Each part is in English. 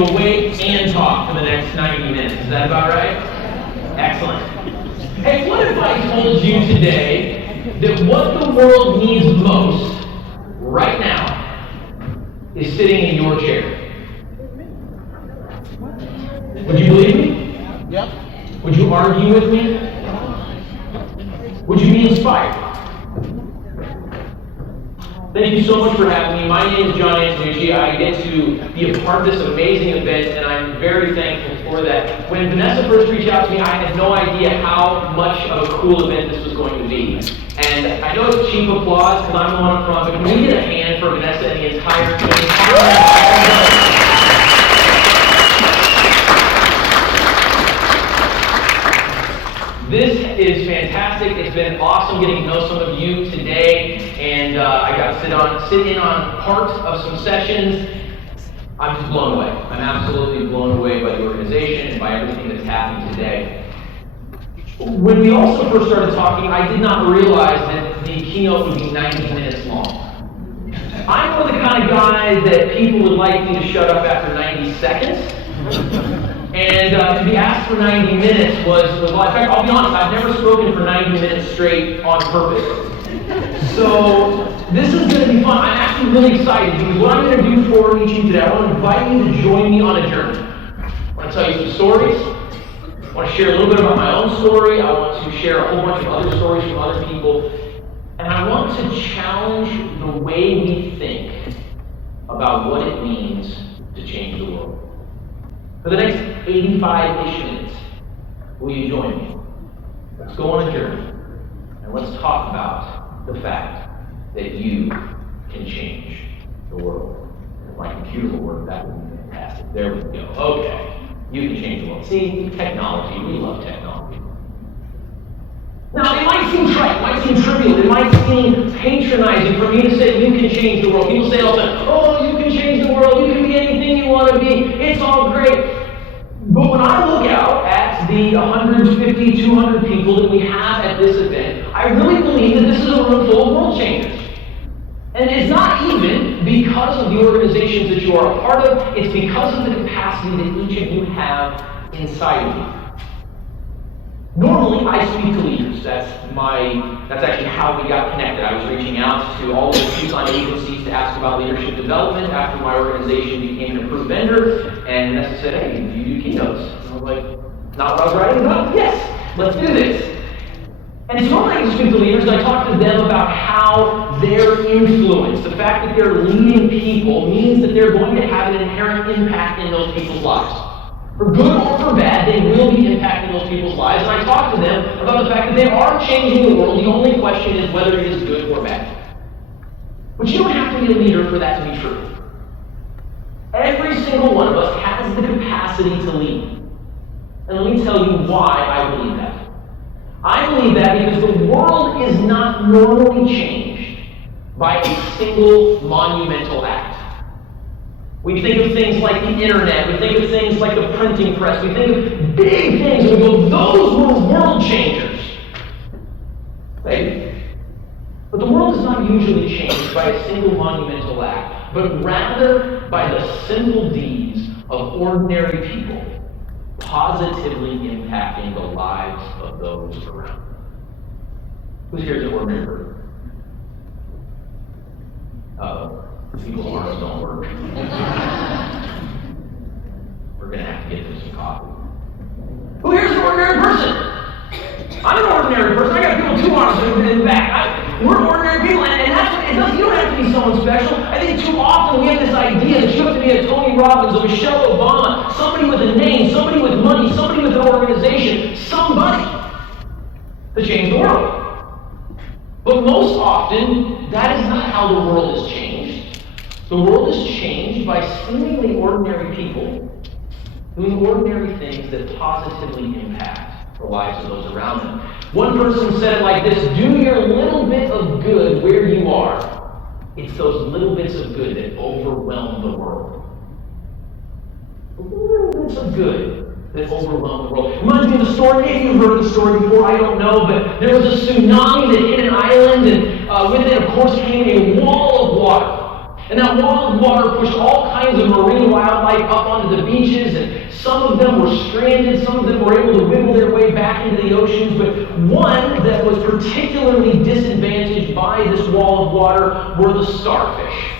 you awake and talk for the next 90 minutes. Is that about right? Excellent. Hey, what if I told you today that what the world needs most right now is sitting in your chair? Would you believe me? Yep. Would you argue with me? Would you be inspired? Thank you so much for having me. My name is John Antonucci. I get to be a part of this amazing event, and I'm very thankful for that. When Vanessa first reached out to me, I had no idea how much of a cool event this was going to be. And I know it's cheap applause because I'm the one up front, but can we get a hand for Vanessa and the entire team? This is fantastic. It's been awesome getting to know some of you today, and I got to sit in on part of some sessions. I'm just blown away. I'm absolutely blown away by the organization and by everything that's happening today. When we also first started talking, I did not realize that the keynote would be 90 minutes long. I'm the kind of guy that people would like me to shut up after 90 seconds. And to be asked for 90 minutes was, well, in fact, I'll be honest, I've never spoken for 90 minutes straight on purpose. So this is going to be fun. I'm actually really excited because what I'm going to do for each of you today, I want to invite you to join me on a journey. I want to tell you some stories. I want to share a little bit about my own story. I want to share a whole bunch of other stories from other people. And I want to challenge the way we think about what it means to change the world. For the next 85-ish minutes, will you join me? Let's go on a journey, and let's talk about the fact that you can change the world. If my computer will work, that would be fantastic. There we go. Okay, you can change the world. See, technology, we love technology. Now, it might seem trite, it might seem trivial, it might seem patronizing for me to say you can change the world. People say all the time, oh, you can change the world, you can be anything you want to be, it's all great. But when I look out at the 150, 200 people that we have at this event, I really believe that this is a room full of world changers. And it's not even because of the organizations that you are a part of, it's because of the capacity that each of you have inside of you. Normally, I speak to leaders. That's actually how we got connected. I was reaching out to all of the Tucson agencies to ask about leadership development after my organization became an approved vendor. And Vanessa said, hey, do you do keynotes? And I was like, not what I was writing about? Yes, let's do this. And so when I speak to leaders, I talk to them about how their influence, the fact that they're leading people, means that they're going to have an inherent impact in those people's lives. For good or for bad, they will be impacting those people's lives. And I talk to them about the fact that they are changing the world. The only question is whether it is good or bad. But you don't have to be a leader for that to be true. Every single one of us has the capacity to lead. And let me tell you why I believe that. I believe that because the world is not normally changed by a single monumental act. We think of things like the internet, we think of things like the printing press, we think of big things and we go, those were world changers. Maybe. But the world is not usually changed by a single monumental act, but rather by the simple deeds of ordinary people positively impacting the lives of those around them. Who's here is an ordinary person? People's arms don't work. We're going to have to get through some coffee. Who here's an ordinary person? I'm an ordinary person. I got people 2 arms in the back. We're ordinary people, and that's what it does. You don't have to be someone special. I think too often we have this idea that you have to be a Tony Robbins, a Michelle Obama, somebody with a name, somebody with money, somebody with an organization, somebody to change the world. But most often, that is not how the world is changed. The world is changed by seemingly ordinary people doing ordinary things that positively impact the lives of those around them. One person said it like this: do your little bit of good where you are. It's those little bits of good that overwhelm the world. The little bits of good that overwhelm the world. Reminds me of the story, maybe you've heard the story before, I don't know, but there was a tsunami that hit an island, and with it, of course, came a wall of water. And that wall of water pushed all kinds of marine wildlife up onto the beaches, and some of them were stranded, some of them were able to wiggle their way back into the oceans, but one that was particularly disadvantaged by this wall of water were the starfish.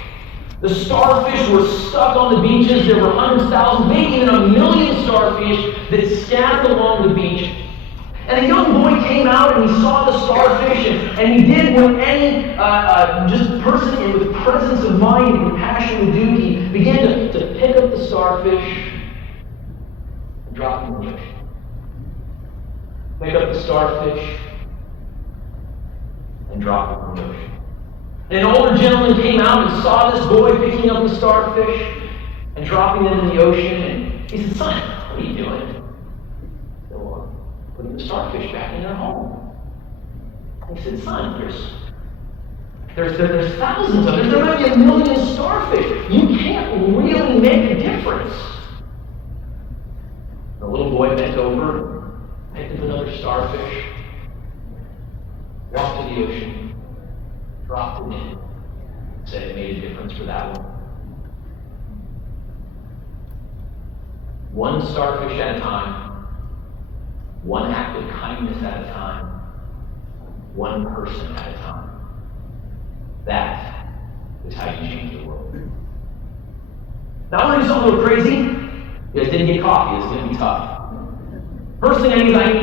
The starfish were stuck on the beaches. There were hundreds, thousands, maybe even 1 million starfish that scattered along the beach. And a young boy came out and he saw the starfish, and he did what any just person with presence of mind and compassion would do. He began to pick up the starfish and drop them in the ocean. Pick up the starfish and drop them in the ocean. And an older gentleman came out and saw this boy picking up the starfish and dropping them in the ocean, and he said, "Son, what are you doing?" Putting the starfish back in their home. And he said, "Son, there's thousands of them. There might be 1 million starfish. You can't really make a difference." The little boy bent over, picked up another starfish, walked to the ocean, dropped it in, said it made a difference for that one. One starfish at a time. One act of kindness at a time, one person at a time. That is how you change the world. Now, I want to do something a little crazy. You guys didn't get coffee. It's going to be tough. First thing I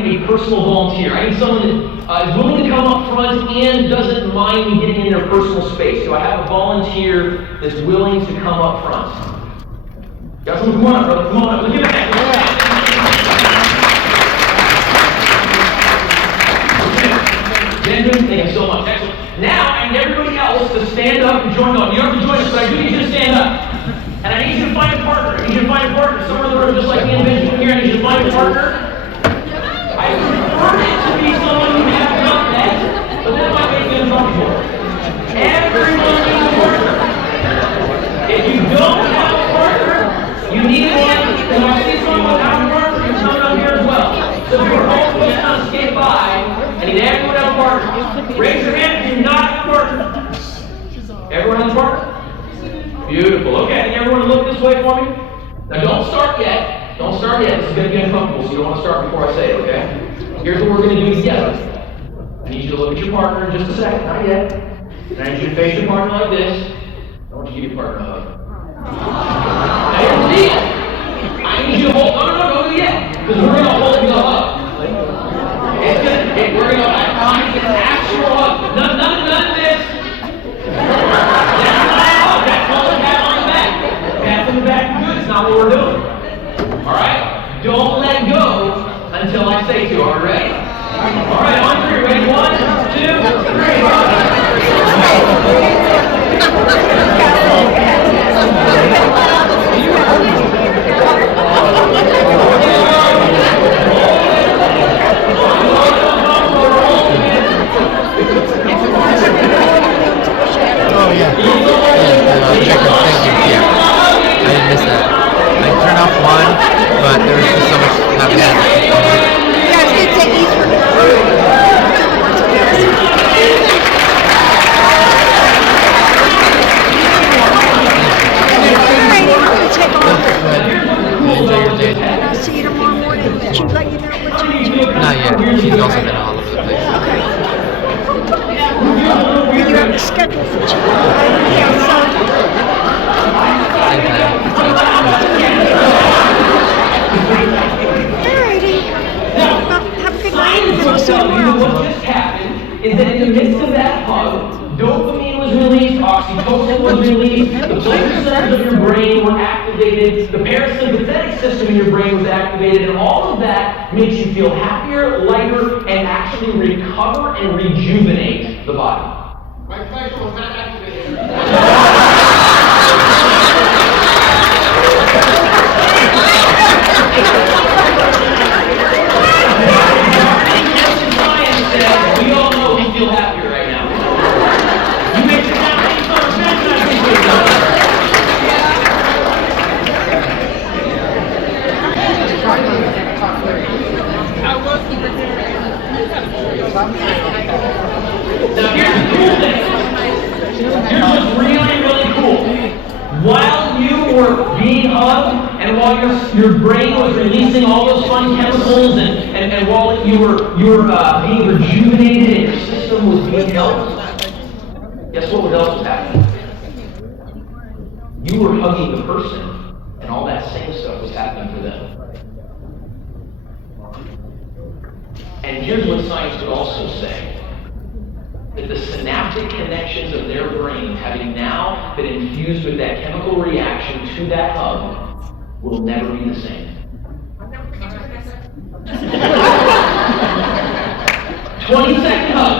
need a personal volunteer. I need someone that is willing to come up front and doesn't mind me getting in their personal space. So I have a volunteer that's willing to come up front. You guys, come on up, brother. Come on up. Look at that. Benjamin, thank you so much. Excellent. Now, I need everybody else to stand up and join on. You don't have to join us, but I do need you to stand up. And I need you to find a partner. I need you to find a partner. Somewhere in the room, just like me and Benjamin here, I need you to find a partner. I prefer it to be someone who has not met, but that might make you uncomfortable. Everyone needs a partner. If you don't have a partner, you need one. And I see someone without a partner, you're coming up here as well. So if you're home, just kind of skip by. I need everyone to have a partner. Raise your hand if you're not a partner. Everyone has a partner? Beautiful. Okay, I need everyone to look this way for me. Now don't start yet. Don't start yet. This is going to be uncomfortable, so you don't want to start before I say it, okay? Here's what we're going to do together. I need you to look at your partner in just a second. Not yet. And I need you to face your partner like this. I want you to give your partner a hug. Now here's the deal. I need you to hold. No, don't do it yet. Because we're going to hold you a hug. We're going to find an actual hug. None of this. That's not a hug. That's called a pat on the back. Pat on the back. Good. It's not what we're doing. All right? Don't let go until I say to. Are you ready? All right, on three. Ready? 1, 2, Oh yeah. Check out. Thank you. Yeah. I didn't miss that. I turned off one, but there was just so much happening. Yeah, it's good to eat for the Alrighty, I'm going to take off. Enjoy your day. And I'll see you tomorrow morning. Did you let you know what you do? Not yet. She's also been all over the place. Okay. You have the schedule for tomorrow. Yeah, so. Alrighty. Have a good night, and then I'll see you tomorrow. What just happened is that in the midst of that hug, dopamine was released, oxytocin was released, the pleasure centers of your brain were activated, the parasympathetic system in your brain was activated, and all of that makes you feel happier, lighter, and actually recover and rejuvenate the body. My pleasure was not activated. Science says we all know we feel happier right now. You make it happen. Now here's the cool thing. big hug, and while your brain was releasing all those fun chemicals, and while you were being rejuvenated and your system was being helped, guess what else was happening? You were hugging the person, and all that same stuff was happening for them. And here's what science would also say. That the synaptic connections of their brains, having now been infused with that chemical reaction to that hug, will never be the same. 20-second hug,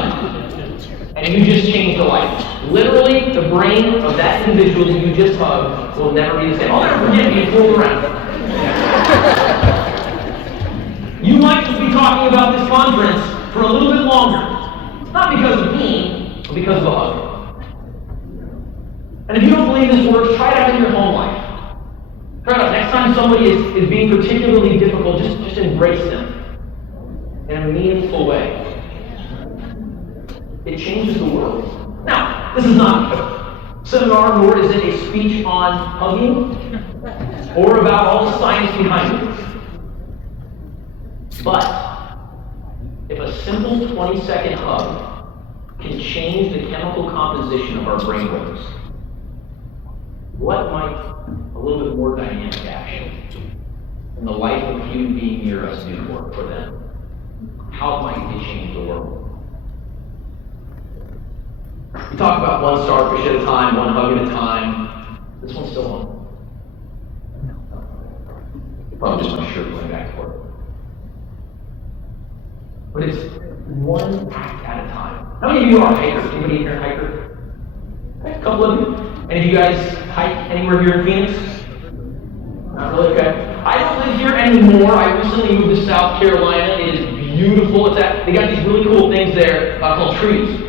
and you just changed a life. Literally, the brain of that individual that you just hugged will never be the same. I'll never forget being fooled around. You might just be talking about this conference for a little bit longer. Not because of me, but because of a hug. And if you don't believe this works, try it out in your home life. Try it out. Next time somebody is being particularly difficult, just embrace them in a meaningful way. It changes the world. Now, this is not a seminar, nor is it a speech on hugging or about all the science behind it. But if a simple 20-second hug can change the chemical composition of our brainwaves, what might a little bit more dynamic action in the life of a human being near us do for them? How might they change the world? We talk about one starfish at a time, one hug at a time. This one's still on. Probably just my shirt going back and forth. But it's one act at a time. How many of you are hikers? Anybody here a hiker? Okay, a couple of you. Any of you guys hike anywhere here in Phoenix? Not really? Okay. I don't live here anymore. I recently moved to South Carolina. It is beautiful. They got these really cool things there called trees.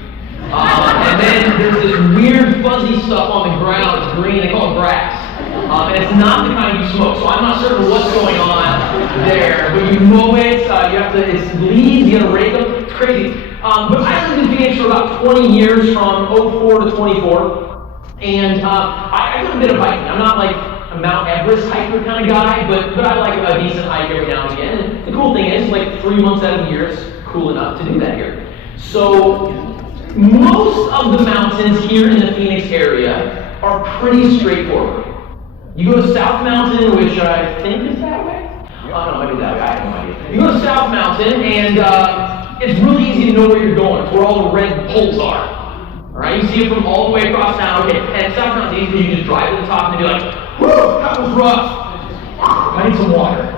And then there's this weird fuzzy stuff on the ground. It's green. They call it grass. And it's not the kind you smoke, so I'm not certain what's going on there. But you mow it, it's leaves, you gotta rake them, it's crazy. But I lived in Phoenix for about 20 years, from 04 to 24. And I do a bit of hiking. I'm not like a Mount Everest hiker kind of guy, but I like a decent hike every now and again. And the cool thing is, like 3 months out of the year, it's cool enough to do that here. So most of the mountains here in the Phoenix area are pretty straightforward. You go to South Mountain, which I think is that way. Oh, no, it might be that way. I have no idea. You go to South Mountain, and it's really easy to know where you're going. It's where all the red poles are. All right, you see it from all the way across town. Okay, and South Mountain's easy. You just drive to the top and be like, "Whew, that was rough. I need some water."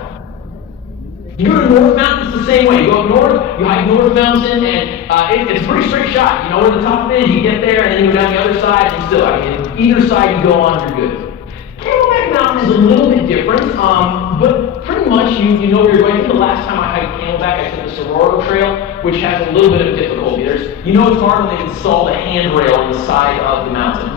You go to North Mountain, it's the same way. You go up north, you hike North Mountain, and it's a pretty straight shot. You know where the top is. You get there, and then you go down the other side, and still, either side you go on, you're good. Camelback Mountain is a little bit different, but pretty much you know where you're going. I think the last time I hiked Camelback, I took the Sororo Trail, which has a little bit of difficulty. It's hard when they install the handrail on the side of the mountain.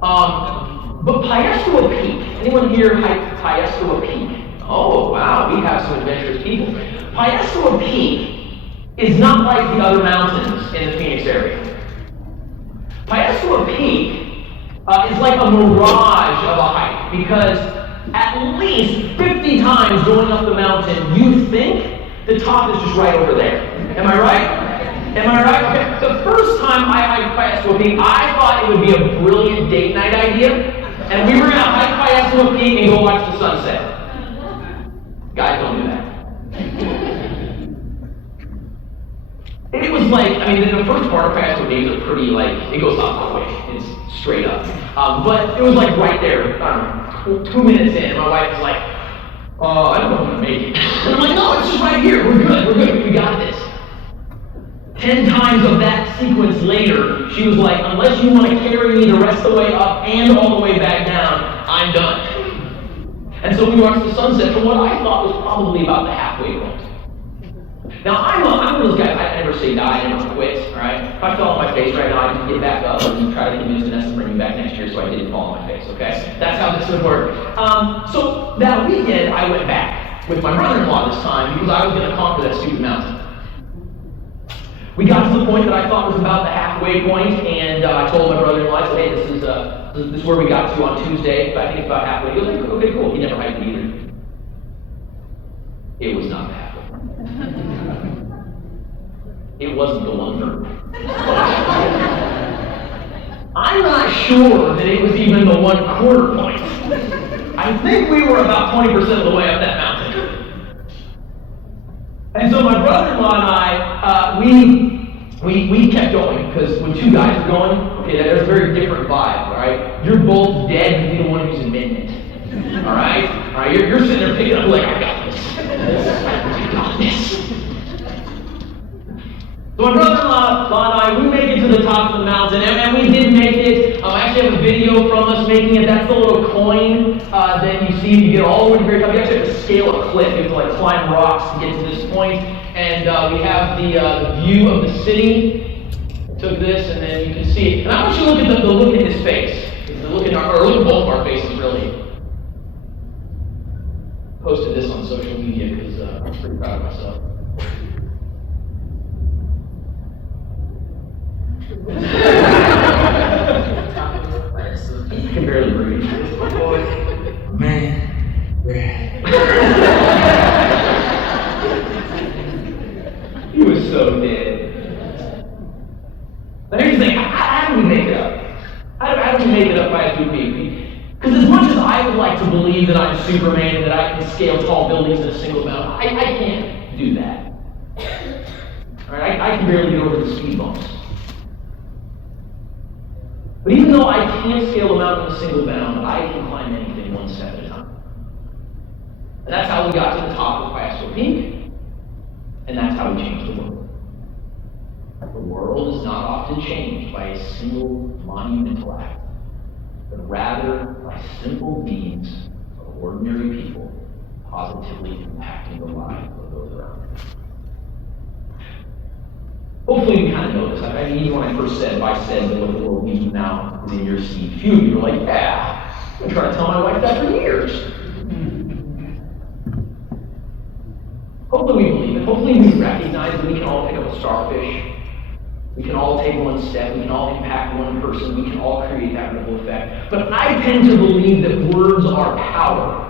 But Piestewa Peak, anyone here hike Piestewa Peak? Oh, wow, we have some adventurous people. Piestewa Peak is not like the other mountains in the Phoenix area. Piestewa Peak is like a mirage of a hike, because at least 50 times going up the mountain, you think the top is just right over there. Am I right? Am I right? Okay. The first time I hiked Piestewa Peak, I thought it would be a brilliant date night idea, and we were going to hike Piestewa Peak and go watch the sunset. Guys, don't do that. It was like, the first part of Piestewa Peak is pretty, it goes up quick. It's straight up. But it was right there, 2 minutes in, and my wife was like, I don't know if I'm going to make it. And I'm like, no, it's just right here. We're good, we got this. 10 times of that sequence later, she was like, unless you want to carry me the rest of the way up and all the way back down, I'm done. And so we watched the sunset from what I thought was probably about the halfway point. Now, I'm one of those guys, I never say die, I never quit, all right? If I fell on my face right now, I'd just get back up and try to convince Vanessa to bring me back next year so I didn't fall on my face, okay? That's how this would work. So that weekend, I went back with my brother-in-law this time because I was going to conquer that stupid mountain. We got to the point that I thought was about the halfway point, and I told my brother-in-law, I said, hey, this is where we got to on Tuesday, but I think it's about halfway. He was like, okay, cool. He never hiked it either. It was not halfway. It wasn't the 1/3. I'm not sure that it was even the 1/4 point. I think we were about 20% of the way up that mountain. And so my brother-in-law and I, we kept going, because when two guys are going, okay, there's a very different vibe, all right? You're both dead, and you're the one who's admitting it, all right? All right, you're sitting there picking up like, I got this. I got this. So my brother-in-law and I, we make it to the top of the mountain, and we did make it. I actually have a video from us making it. That's the little coin that you see. You get all the way to the very top. You actually have to scale a cliff. You have to like climb rocks to get to this point. And we have the view of the city. Took this, and then you can see it. And I want you to look at the look in his face. Look at both of our faces, really. Posted this on social media because I'm pretty proud of myself. I can barely breathe. Man. He was so dead. Now here's the thing, how do we make it up? How do we make it up by a good people? Because as much as I would like to believe that I'm Superman and that I can scale tall buildings in a single bound, I can't do that. All right, I can barely get over the speed bumps. But even though I can't scale a mountain in a single bound, I can climb anything one step at a time. And that's how we got to the top of Pasco Peak, and that's how we changed the world. The world is not often changed by a single monumental act, but rather by simple deeds of ordinary people positively impacting the lives of those around them. Hopefully we kind of know this. I mean, even when I first said, if I said what the world needs now is in your seat, few of you were like, yeah, I've been trying to tell my wife that for years. Hopefully we believe it. Hopefully we recognize that we can all pick up a starfish. We can all take one step. We can all impact one person. We can all create that ripple effect. But I tend to believe that words are power.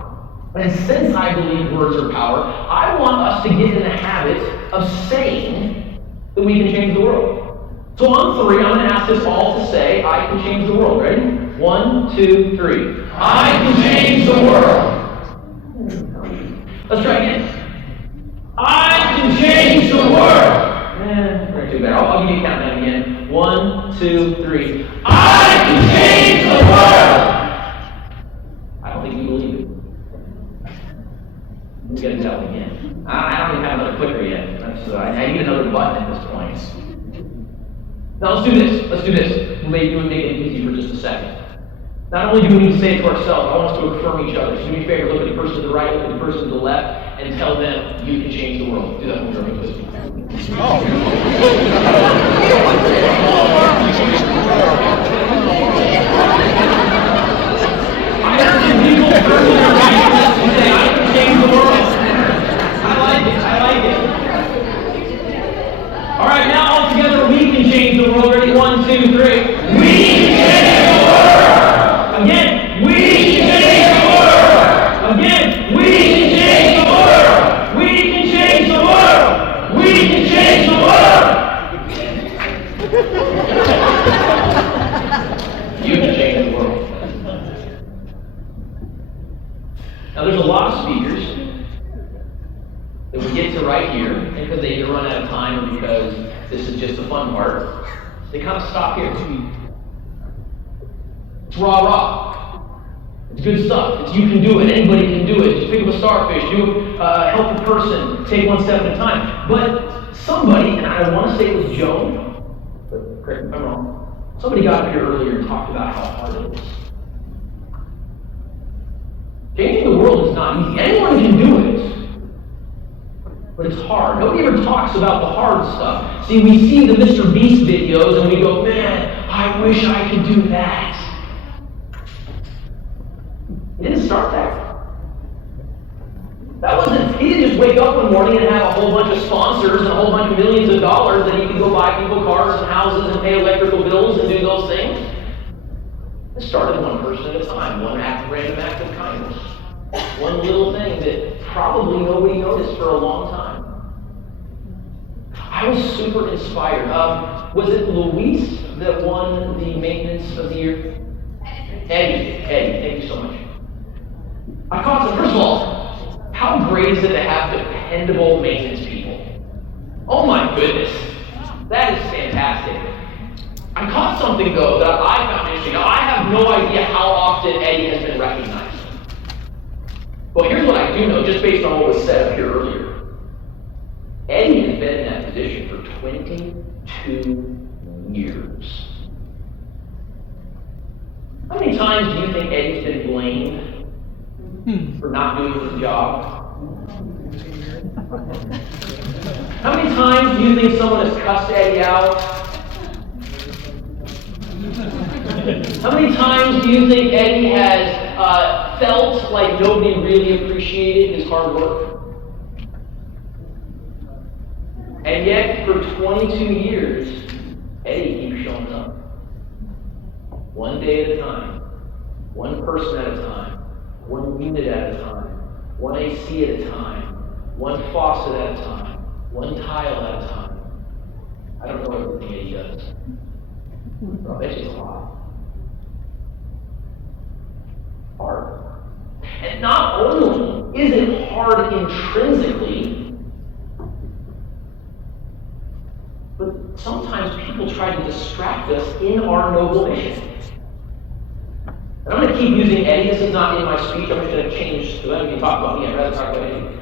And since I believe words are power, I want us to get in the habit of saying that we can change the world. So on 3, I'm going to ask us all to say, I can change the world. Ready? 1, 2, 3. I can change the world. Let's try again. I can change the world. Very too bad. I'll give you a countdown again. 1, 2, 3. I can change the world. I don't think you believe it. We got to do that one again. I don't even have another clicker yet. I need another button at this point. Now let's do this. Let's do this. We'll make it easy for just a second. Not only do we need to say it to ourselves, I want us to affirm each other. So do me a favor, look at the person to the right, look at the person to the left, and tell them you can change the world. Do that one for me, please. I have some people earlier say I can change the world. I like it. All right, now all together, we can change the world. Ready? 1, 2, 3. We can change the world. Again, we can change the world. Again, we can change the world. We can change the world. We can change the world. You can change the world. Now, there's a lot of speakers that we get to right here, and because they either run out of time or because this is just the fun part, they kind of stop here. It's rah-rah. It's good stuff. It's you can do it. Anybody can do it. Just pick up a starfish. Help a person. Take one step at a time. But somebody, and I want to say it was Joe, but correct me if I'm wrong, somebody got up here earlier and talked about how hard it is. Changing the world is not easy. Anyone can do it. But it's hard. Nobody ever talks about the hard stuff. See, we see the Mr. Beast videos and we go, man, I wish I could do that. It didn't start that. That wasn't he didn't just wake up one morning and have a whole bunch of sponsors and a whole bunch of millions of dollars that he could go buy people cars and houses and pay electrical bills and do those things. It started one person at a time, one random act of kindness. One little thing that probably nobody noticed for a long time. I was super inspired. Was it Luis that won the maintenance of the year? Eddie, thank you so much. I caught some, first of all, how great is it to have dependable maintenance people? Oh my goodness, that is fantastic. I caught something though that I found interesting. Now I have no idea how often Eddie has been recognized. But here's what I do know, just based on what was said up here earlier. Eddie has been in that position for 22 years. How many times do you think Eddie's been blamed for not doing his job? How many times do you think someone has cussed Eddie out? How many times do you think Eddie has felt like nobody really appreciated his hard work? And yet, for 22 years, Eddie keeps showing up. One day at a time, one person at a time, one unit at a time, one AC at a time, one faucet at a time, one tile at a time. I don't know everything Eddie does. But I bet you it's a lot. Hard. And not only is it hard intrinsically, but sometimes people try to distract us in our noble mission. And I'm going to keep using Eddie. This is not in my speech. I'm just going to change so that we can talk about me. I'd rather talk about Eddie.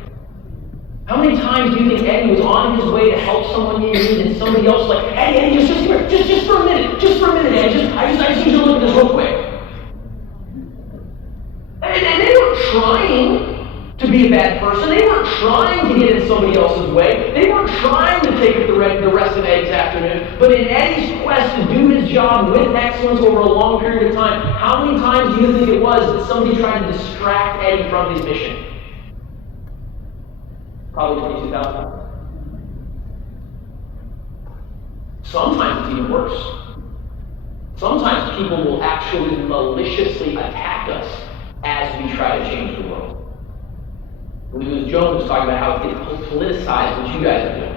How many times do you think Eddie was on his way to help someone in need and somebody else like, hey, Eddie, just here, just for a minute, Eddie, I just need you to look at this real quick. And they weren't trying to be a bad person. They weren't trying to get in somebody else's way. They weren't trying to take up the rest of Eddie's afternoon. But in Eddie's quest to do his job with excellence over a long period of time, how many times do you think it was that somebody tried to distract Eddie from his mission? Probably 22,000. Sometimes it's even worse. Sometimes people will actually maliciously attack us as we try to change the world. Joan was talking about how it gets politicized, what you guys are doing.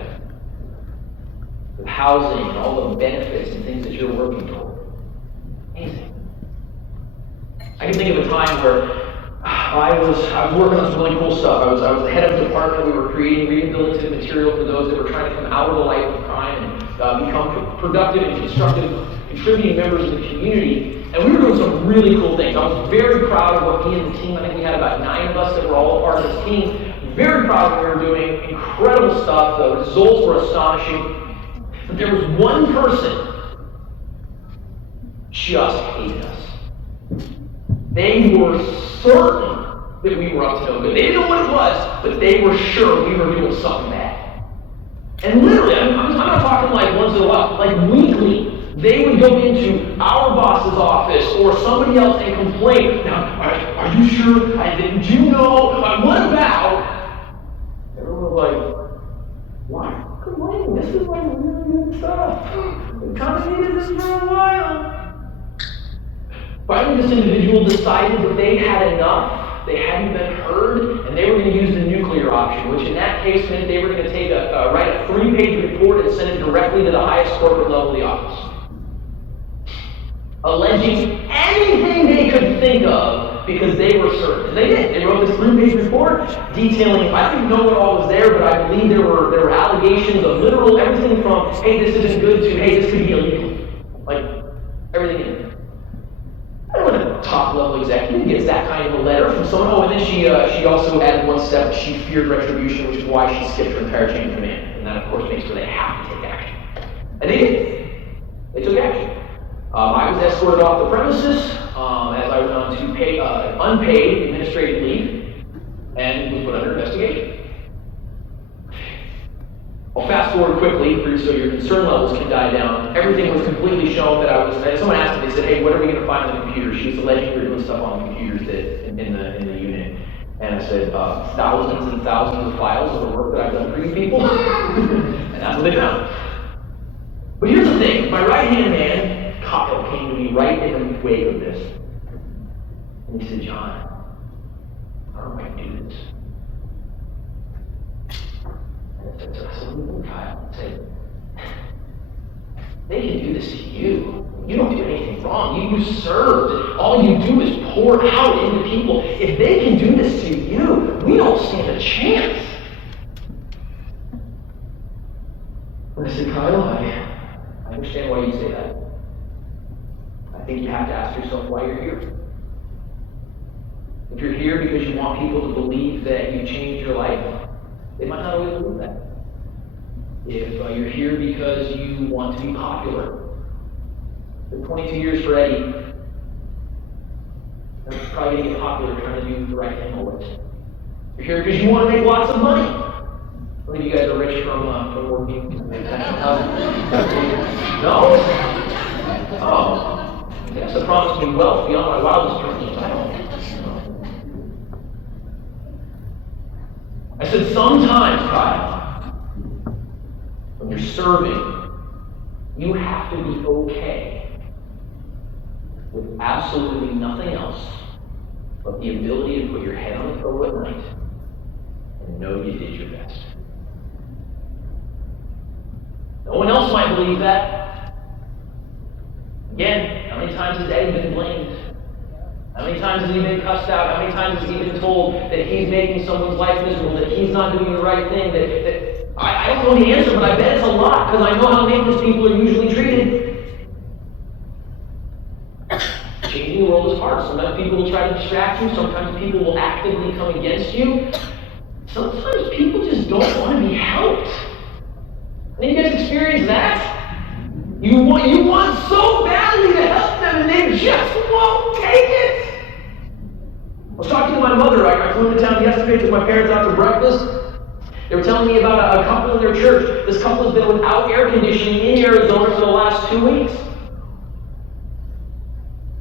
With housing and all the benefits and things that you're working toward. Amazing. I can think of a time where I was working on some really cool stuff. I was the head of the department. We were creating rehabilitative material for those that were trying to come out of the life of crime and become productive and constructive, contributing members of the community. And we were doing some really cool things. I was very proud of what me and the team, I think we had about 9 of us that were all part of this team. Very proud of what we were doing. Incredible stuff. The results were astonishing. But there was one person just hated us. They were certain that we were up to no good. They didn't know what it was, but they were sure we were doing something bad. And literally, I'm not talking like once in a while, like weekly, they would go into our boss's office or somebody else and complain. Now, are you sure? Do you know? What about? Everyone was like, why complaining? This is like really good stuff. We kind of needed this for a while. Finally, this individual decided that they had enough, they hadn't been heard, and they were going to use the nuclear option, which in that case meant they were going to write a 3-page report and send it directly to the highest corporate level of the office. Alleging anything they could think of because they were certain. And they did. They wrote this 3-page report detailing, I don't even know what all was there, but I believe there were allegations of literal everything from, hey, this isn't good to, hey, this could be illegal. Like, everything in it. I don't know what a top-level executive gets that kind of a letter from someone. Oh, and then she also added one step. She feared retribution, which is why she skipped her entire chain of command. And that, of course, makes sure they have to take action. And they did. They took action. I was escorted off the premises as I went on to unpaid administrative leave and was put under investigation. I'll fast forward quickly so your concern levels can die down. Everything was completely shown that I was. And someone asked me, they said, "Hey, what are we going to find on the computer?" She was alleging we were doing stuff on the computers in the unit. And I said, thousands and thousands of files of the work that I've done for you people. And that's what they found. But here's the thing. My right-hand man, Kyle, came to me right in the wake of this. And he said, John, how am I going to do this? And I said, what do you mean, Kyle? I said, they can do this to you. You don't do anything wrong. You served. All you do is pour out into people. If they can do this to you, we don't stand a chance. And I said, Kyle, I understand why you say that. I think you have to ask yourself why you're here. If you're here because you want people to believe that you changed your life, they might not always believe that. If you're here because you want to be popular, for 22 years for Eddie, I'm probably going to get popular trying to do the right thing always. You're here because you want to make lots of money. How many of you guys are rich from working? No? Oh. That's a promise to me wealth beyond my wildest dreams. I don't know. I said, sometimes, Kyle, when you're serving, you have to be okay with absolutely nothing else but the ability to put your head on the pillow at night and know you did your best. No one else might believe that. Again, how many times has Eddie been blamed? How many times has he been cussed out? How many times has he been told that he's making someone's life miserable, that he's not doing the right thing? I don't know the answer, but I bet it's a lot, because I know how maintenance people are usually treated. Changing the world is hard. Sometimes people will try to distract you. Sometimes people will actively come against you. Sometimes people just don't want to be helped. Any you guys experience that? You want so badly to help them, and they just won't take it. I was talking to my mother. I flew into town yesterday, took my parents out to breakfast. They were telling me about a couple in their church. This couple has been without air conditioning in Arizona for the last 2 weeks.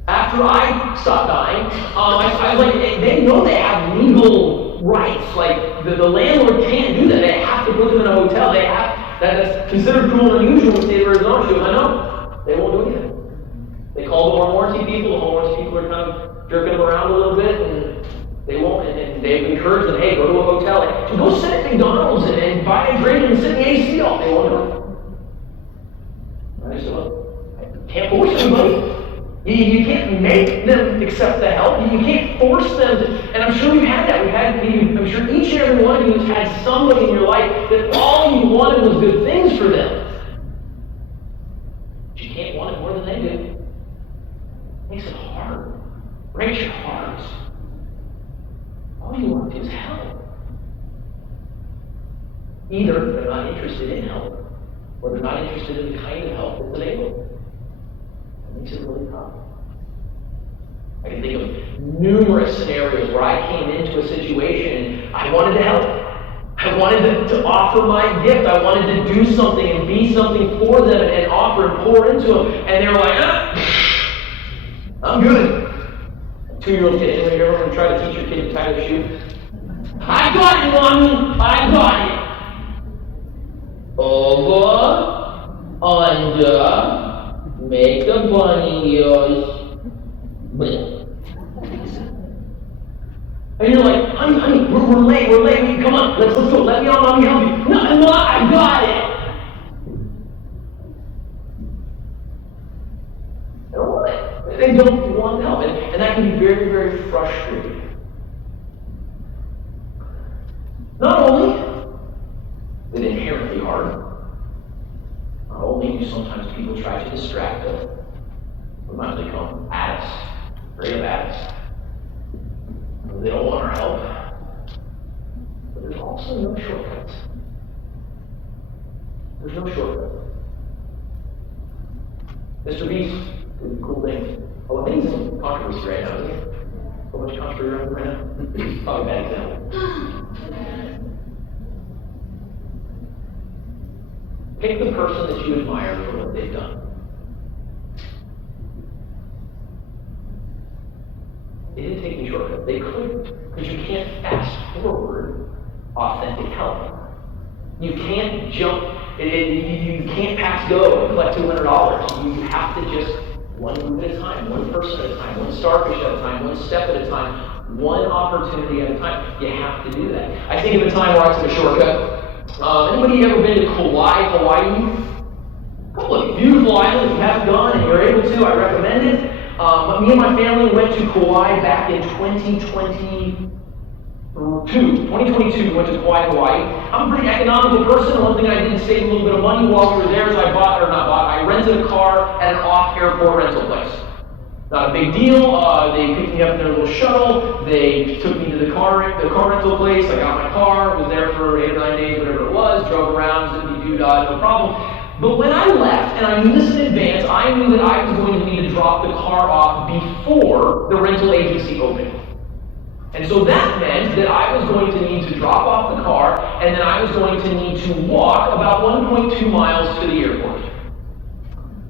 After I stopped dying, I was like, they know they have legal rights. Like, the landlord can't do that. They have to put them in a hotel. That's considered cruel and unusual in the state of Arizona. She goes, I know. They won't do anything. They call the home warranty people. The home warranty people are kind of jerking them around a little bit, and they won't. And they've encouraged them, hey, go to a hotel. And go sit at McDonald's and buy a drink and sit in the AC all. They won't do it. I said, well, I can't force anybody. You can't make them accept the help. You can't force them to, and I'm sure we've had that. I'm sure each and every one of you has had somebody in your life that all you wanted was good things for them. But you can't want it more than they do. It makes it hard. Breaks your heart. All you want is help. Either they're not interested in help, or they're not interested in the kind of help that's available. It makes it really tough. I can think of numerous scenarios where I came into a situation and I wanted to help. I wanted to offer my gift. I wanted to do something and be something for them and offer and pour into them. And they were like, I'm good. A 2-year-old kid, anybody ever want to try to teach your kid to tie their shoe? I got it, Mommy. I got it. Over, under, make the bunny ears. And you're like, honey, we're late. Come on, let's go. Let me on, Mommy, help you. No, I got it. They don't want it. They don't want help. And that can be very, very frustrating. Not only is it inherently hard, not only do sometimes people try to distract us, sometimes they come at us, straight up at us. They don't want our help. But there's also no shortcuts. There's no shortcut. Mr. Beast did cool things. Oh, I think he's in controversy right now, isn't he? So much controversy around right now. Probably a bad example. Pick the person that you admire for what they've done. They didn't take any shortcuts. They couldn't, because you can't fast forward authentic help. You can't jump, you can't pass go and collect $200. You have to just one move at a time, one person at a time, one starfish at a time, one step at a time, one opportunity at a time. You have to do that. I think of a time where I took a shortcut. Anybody ever been to Kauai, Hawaii? A couple of beautiful islands. If you haven't gone and you're able to, I recommend it. But me and my family went to Kauai back in 2022. We went to Kauai, Hawaii. I'm a pretty economical person. One thing I did to save a little bit of money while we were there is I rented a car at an off-airport rental place. Not a big deal. They picked me up in their little shuttle. They took me to the car rental place. I got my car, was there for 8 or 9 days, whatever it was, drove around, zippity-doo-dah, no problem. But when I left, and I knew this in advance, I knew that I was going to need to drop the car off before the rental agency opened. And so that meant that I was going to need to drop off the car, and then I was going to need to walk about 1.2 miles to the airport.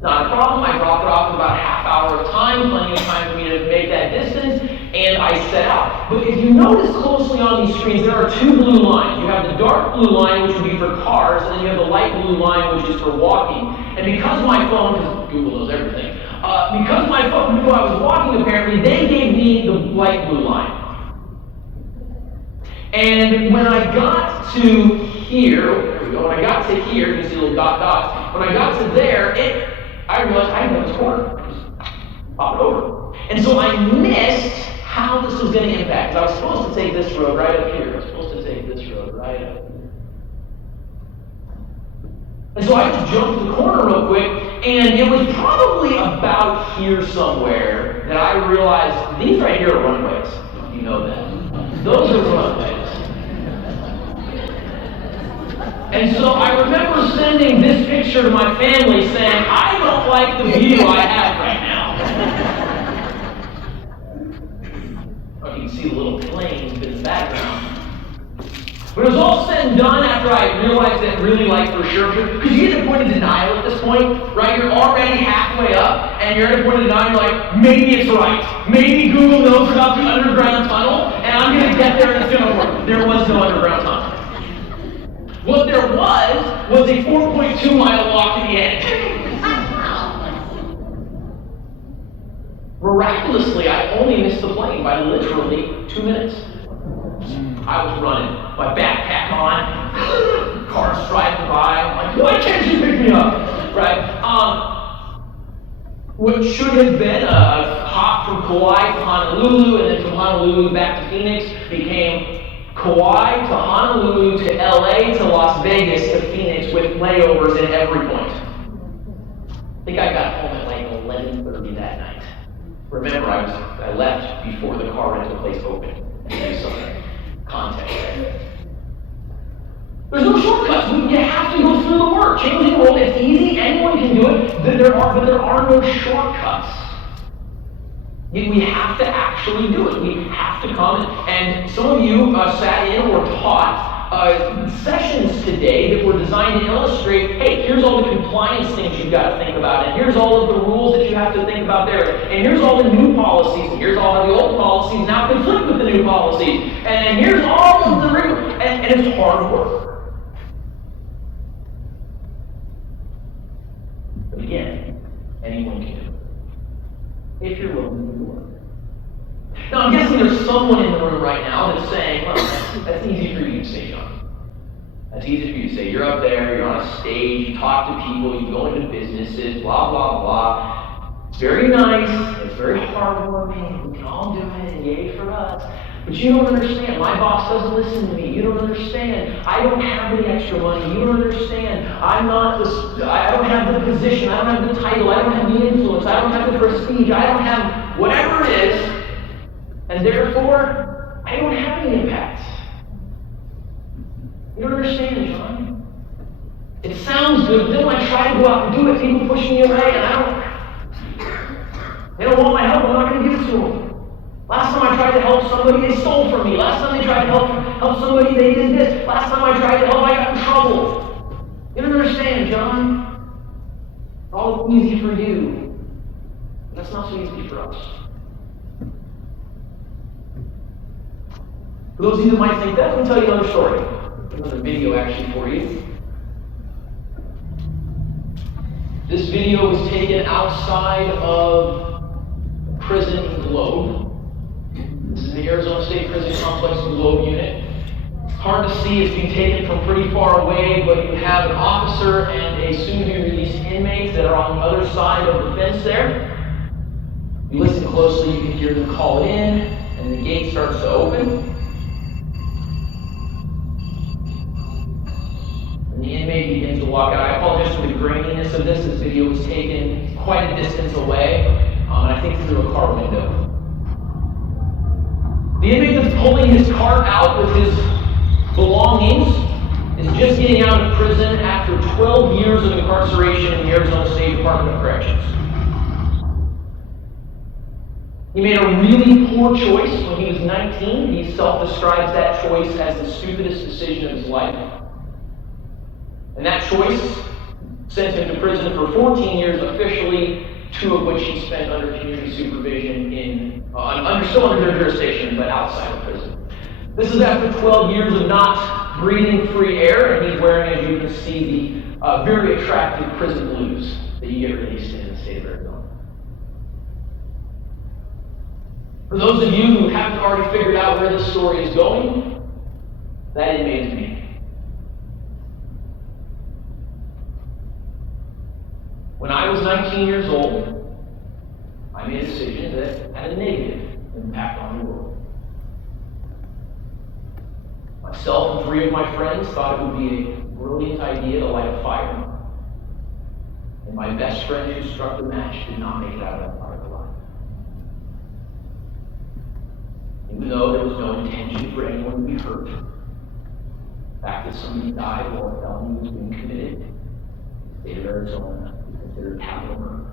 Not a problem. I dropped it off in about a half hour of time, plenty of time for me to make that distance, and I set out. But if you notice closely on these screens, there are two blue lines. You have the dark blue line, which would be for cars, and then you have the light blue line, which is for walking. And because my phone, because Google knows everything, because my phone knew I was walking apparently, they gave me the light blue line. And when I got to here, there we go, when I got to here, you can see little dots. When I got to there, I realized I didn't know this corner. Just pop it over. And so I missed how this was going to impact. I was supposed to take this road right up here. I was supposed to take this road right up here. And so I just jumped the corner real quick, and it was probably about here somewhere that I realized these right here are runways. You know that. Those are runways. And so I remember sending this picture to my family saying, I don't like the view I have right now. You can see the little planes in the background. When it was all said and done, after I realized that really like for sure, because you get to a point of denial at this point, right? You're already halfway up, and you're at a point of denial, you're like, maybe it's right. Maybe Google knows about the underground tunnel, and I'm going to get there and it's going to work. There was no underground tunnel. What there was a 4.2 mile walk to the end. Miraculously, I only missed the plane by literally 2 minutes. I was running, my backpack on, cars driving by, I'm like, why can't you pick me up? Right? What should have been a hop from Kauai to Honolulu, and then from Honolulu back to Phoenix, became Kauai to Honolulu to LA to Las Vegas to Phoenix with layovers at every point. I think I got home at like 11:30 that night. Remember, I left before the car rental place opened. There's some context there. There's no shortcuts. You have to go through the work. Changing the world, it's easy. Anyone can do it. But there are no shortcuts. We have to actually do it. We have to come. And some of you sat in or taught sessions today that were designed to illustrate, hey, here's all the compliance things you've got to think about, and here's all of the rules that you have to think about there, and here's all the new policies, and here's all how the old policies now conflict with the new policies, and here's all of the and it's hard work. But again, anyone can do it. If you're willing to do the work. Now, I'm guessing there's someone in the room right now that's saying, well, that's easy for you to say, John. That's easy for you to say. You're up there, you're on a stage, you talk to people, you go into businesses, blah, blah, blah. It's very nice, it's very heartwarming, we can all do it, and yay for us. But you don't understand. My boss doesn't listen to me. You don't understand. I don't have any extra money. You don't understand. I don't have the position. I don't have the title. I don't have the influence. I don't have the prestige. I don't have whatever it is. And therefore, I don't have any impact. You don't understand, John. It sounds good, but then when I try to go out and do it, people push me away, and they don't want my help. I'm not going to give it to them. Last time I tried to help somebody, they stole from me. Last time they tried to help somebody, they did this. Last time I tried to help, I got in trouble. You don't understand, John. It's all easy for you. That's not so easy for us. For those of you that might think that, let me tell you another story. Another video actually for you. This video was taken outside of a prison in Globe. This is the Arizona State Prison Complex Globe unit. Hard to see, it's being taken from pretty far away, but you have an officer and a soon-to-be-released inmate that are on the other side of the fence there. If you listen closely, you can hear them call it in, and the gate starts to open. And the inmate begins to walk out. I apologize for the graininess of this. This video was taken quite a distance away, and I think through a car window. The inmate that's pulling his cart out with his belongings is just getting out of prison after 12 years of incarceration in the Arizona State Department of Corrections. He made a really poor choice when he was 19. He self-describes that choice as the stupidest decision of his life. And that choice sent him to prison for 14 years officially, 2 of which he spent under community supervision still under jurisdiction, but outside of prison. This is after 12 years of not breathing free air, and he's wearing, as you can see, the very attractive prison blues that you get released in the state of Arizona. For those of you who haven't already figured out where this story is going, that inmate is me. When I was 19 years old, I made a decision that had a negative impact on the world. Myself and 3 of my friends thought it would be a brilliant idea to light a fire. And my best friend who struck the match did not make it out of that fire alive. Even though there was no intention for anyone to be hurt, the fact that somebody died while a felony was being committed in the state of Arizona is considered capital murder.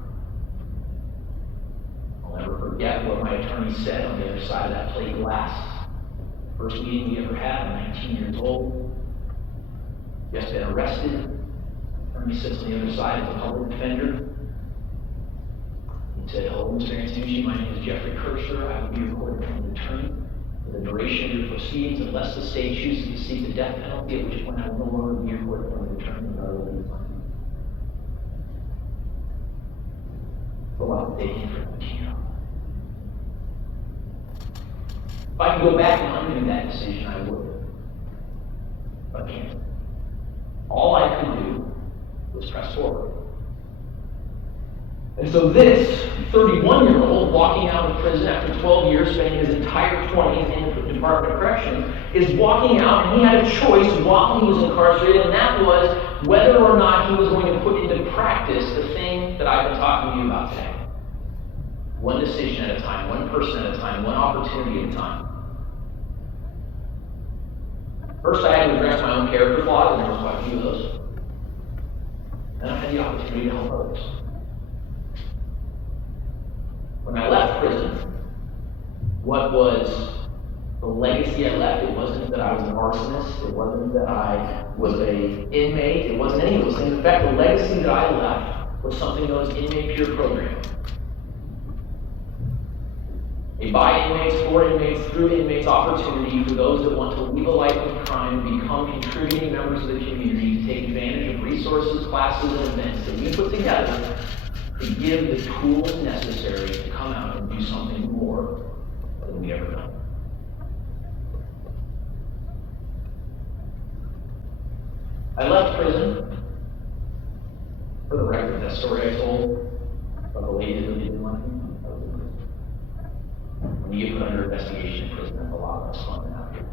I'll never forget what my attorney said on the other side of that plate glass. First meeting we ever had, I'm 19 years old. Just been arrested. Attorney sits on the other side as a public defender. He said, "Hello, Mr. Antonucci, my name is Jeffrey Kirschner. I will be your court appointed attorney for the duration of your proceedings unless the state chooses to seek the death penalty, at which point I will no longer be your court appointed attorney rather than your client." So I'll take you for a keynote. If I could go back and undo that decision, I would. But I can't. All I could do was press forward. And so this 31-year-old walking out of prison after 12 years, spending his entire 20s in the Department of Corrections, is walking out, and he had a choice while he was incarcerated, and that was whether or not he was going to put into practice the thing that I've been talking to you about today. One decision at a time, one person at a time, one opportunity at a time. First, I had to address my own character flaws, and there was quite a few of those. Then I had the opportunity to help others. When I left prison, what was the legacy I left? It wasn't that I was an arsonist. It wasn't that I was an inmate. It wasn't any of those things. In fact, the legacy that I left was something known as inmate peer program. A by inmates, for inmates, through inmates opportunity for those that want to leave a life of crime and become contributing members of the community to take advantage of resources, classes, and events that we put together to give the tools necessary to come out and do something more than we ever done. I left prison. For the record, that story I told about the lady that really didn't like me, I was in prison. When you get put under investigation in prison, that's a lot less fun than out here.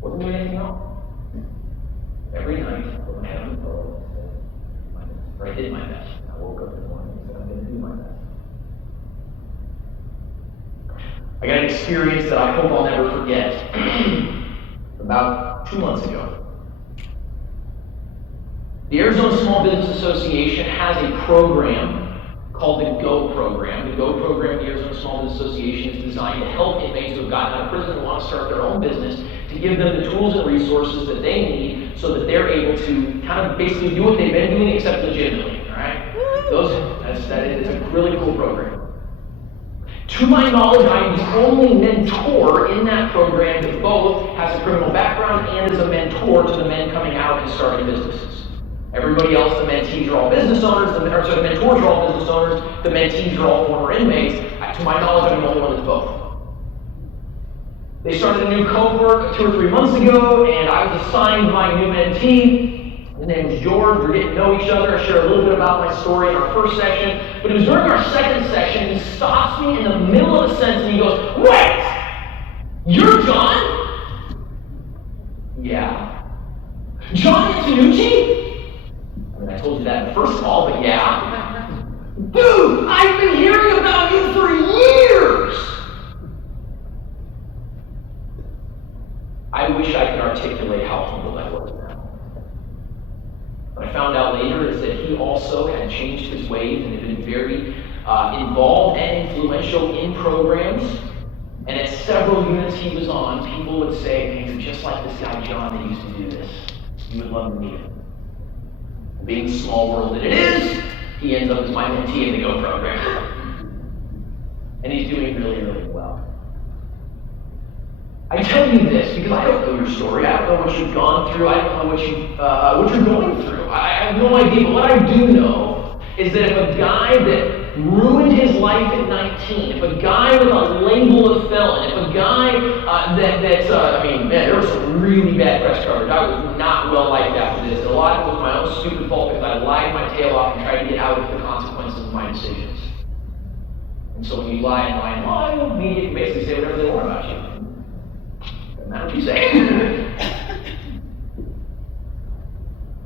Wasn't doing anything wrong. Every night, I put my head on the pillow and said, I did my best. I woke up in the morning and said, I'm going to do my best. I got an experience that I hope I'll never forget. About 2 months ago. The Arizona Small Business Association has a program called the GO program. The GO program of the Arizona Small Business Association is designed to help inmates who have gotten out of prison and want to start their own business, to give them the tools and resources that they need so that they're able to kind of basically do what they've been doing except legitimately, all right? It's a really cool program. 2 To my knowledge, I am the only mentor in that program that both has a criminal background and is a mentor to the men coming out and starting businesses. Everybody else, the mentees are all business owners, the mentors are all business owners, the mentees are all former inmates. To my knowledge, I'm the only one that's both. They started a new cohort 2 or 3 months ago, and I was assigned my new mentee. His name was George. We're getting to know each other. I shared a little bit about my story in our first session. But it was during our second session, he stops me in the middle of a sentence and he goes, "Wait! You're John?" "Yeah." "John Antonucci?" I mean, I told you that in the first call, but yeah. "Dude, I've been hearing about you for years!" I wish I could articulate how humbled I was now. What I found out later is that he also had changed his ways and had been very involved and influential in programs. And at several units he was on, people would say, "Man, you're just like this guy John that used to do this. You would love to meet him." And being the small world that it is, he ends up as my mentee in the GO program. And he's doing really, really well. I tell you this because I don't know your story. I don't know what you've gone through. I don't know what you're going through. I have no idea. But what I do know is that if a guy that ruined his life at 19, if a guy with a label of felon, if a guy I mean, man, there was some really bad press coverage. I was not well liked after this. And a lot of it was my own stupid fault because I lied my tail off and tried to get out of the consequences of my decisions. And so when you lie and lie and lie, the media can basically say whatever they want about you. Not what you say.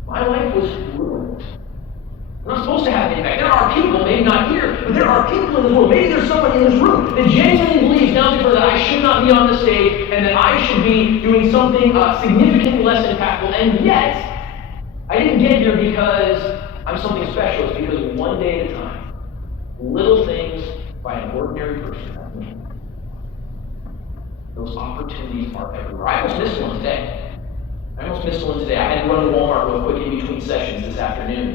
My life was ruined. I'm not supposed to have an impact. There are people, maybe not here, but there are people in this world, maybe there's someone in this room that genuinely believes now that I should not be on the stage and that I should be doing something significantly less impactful. And yet, I didn't get here because I'm something special. It's because one day at a time, little things by an ordinary person like me. Those opportunities are everywhere. I almost missed one today. I had to run to Walmart real quick in between sessions this afternoon.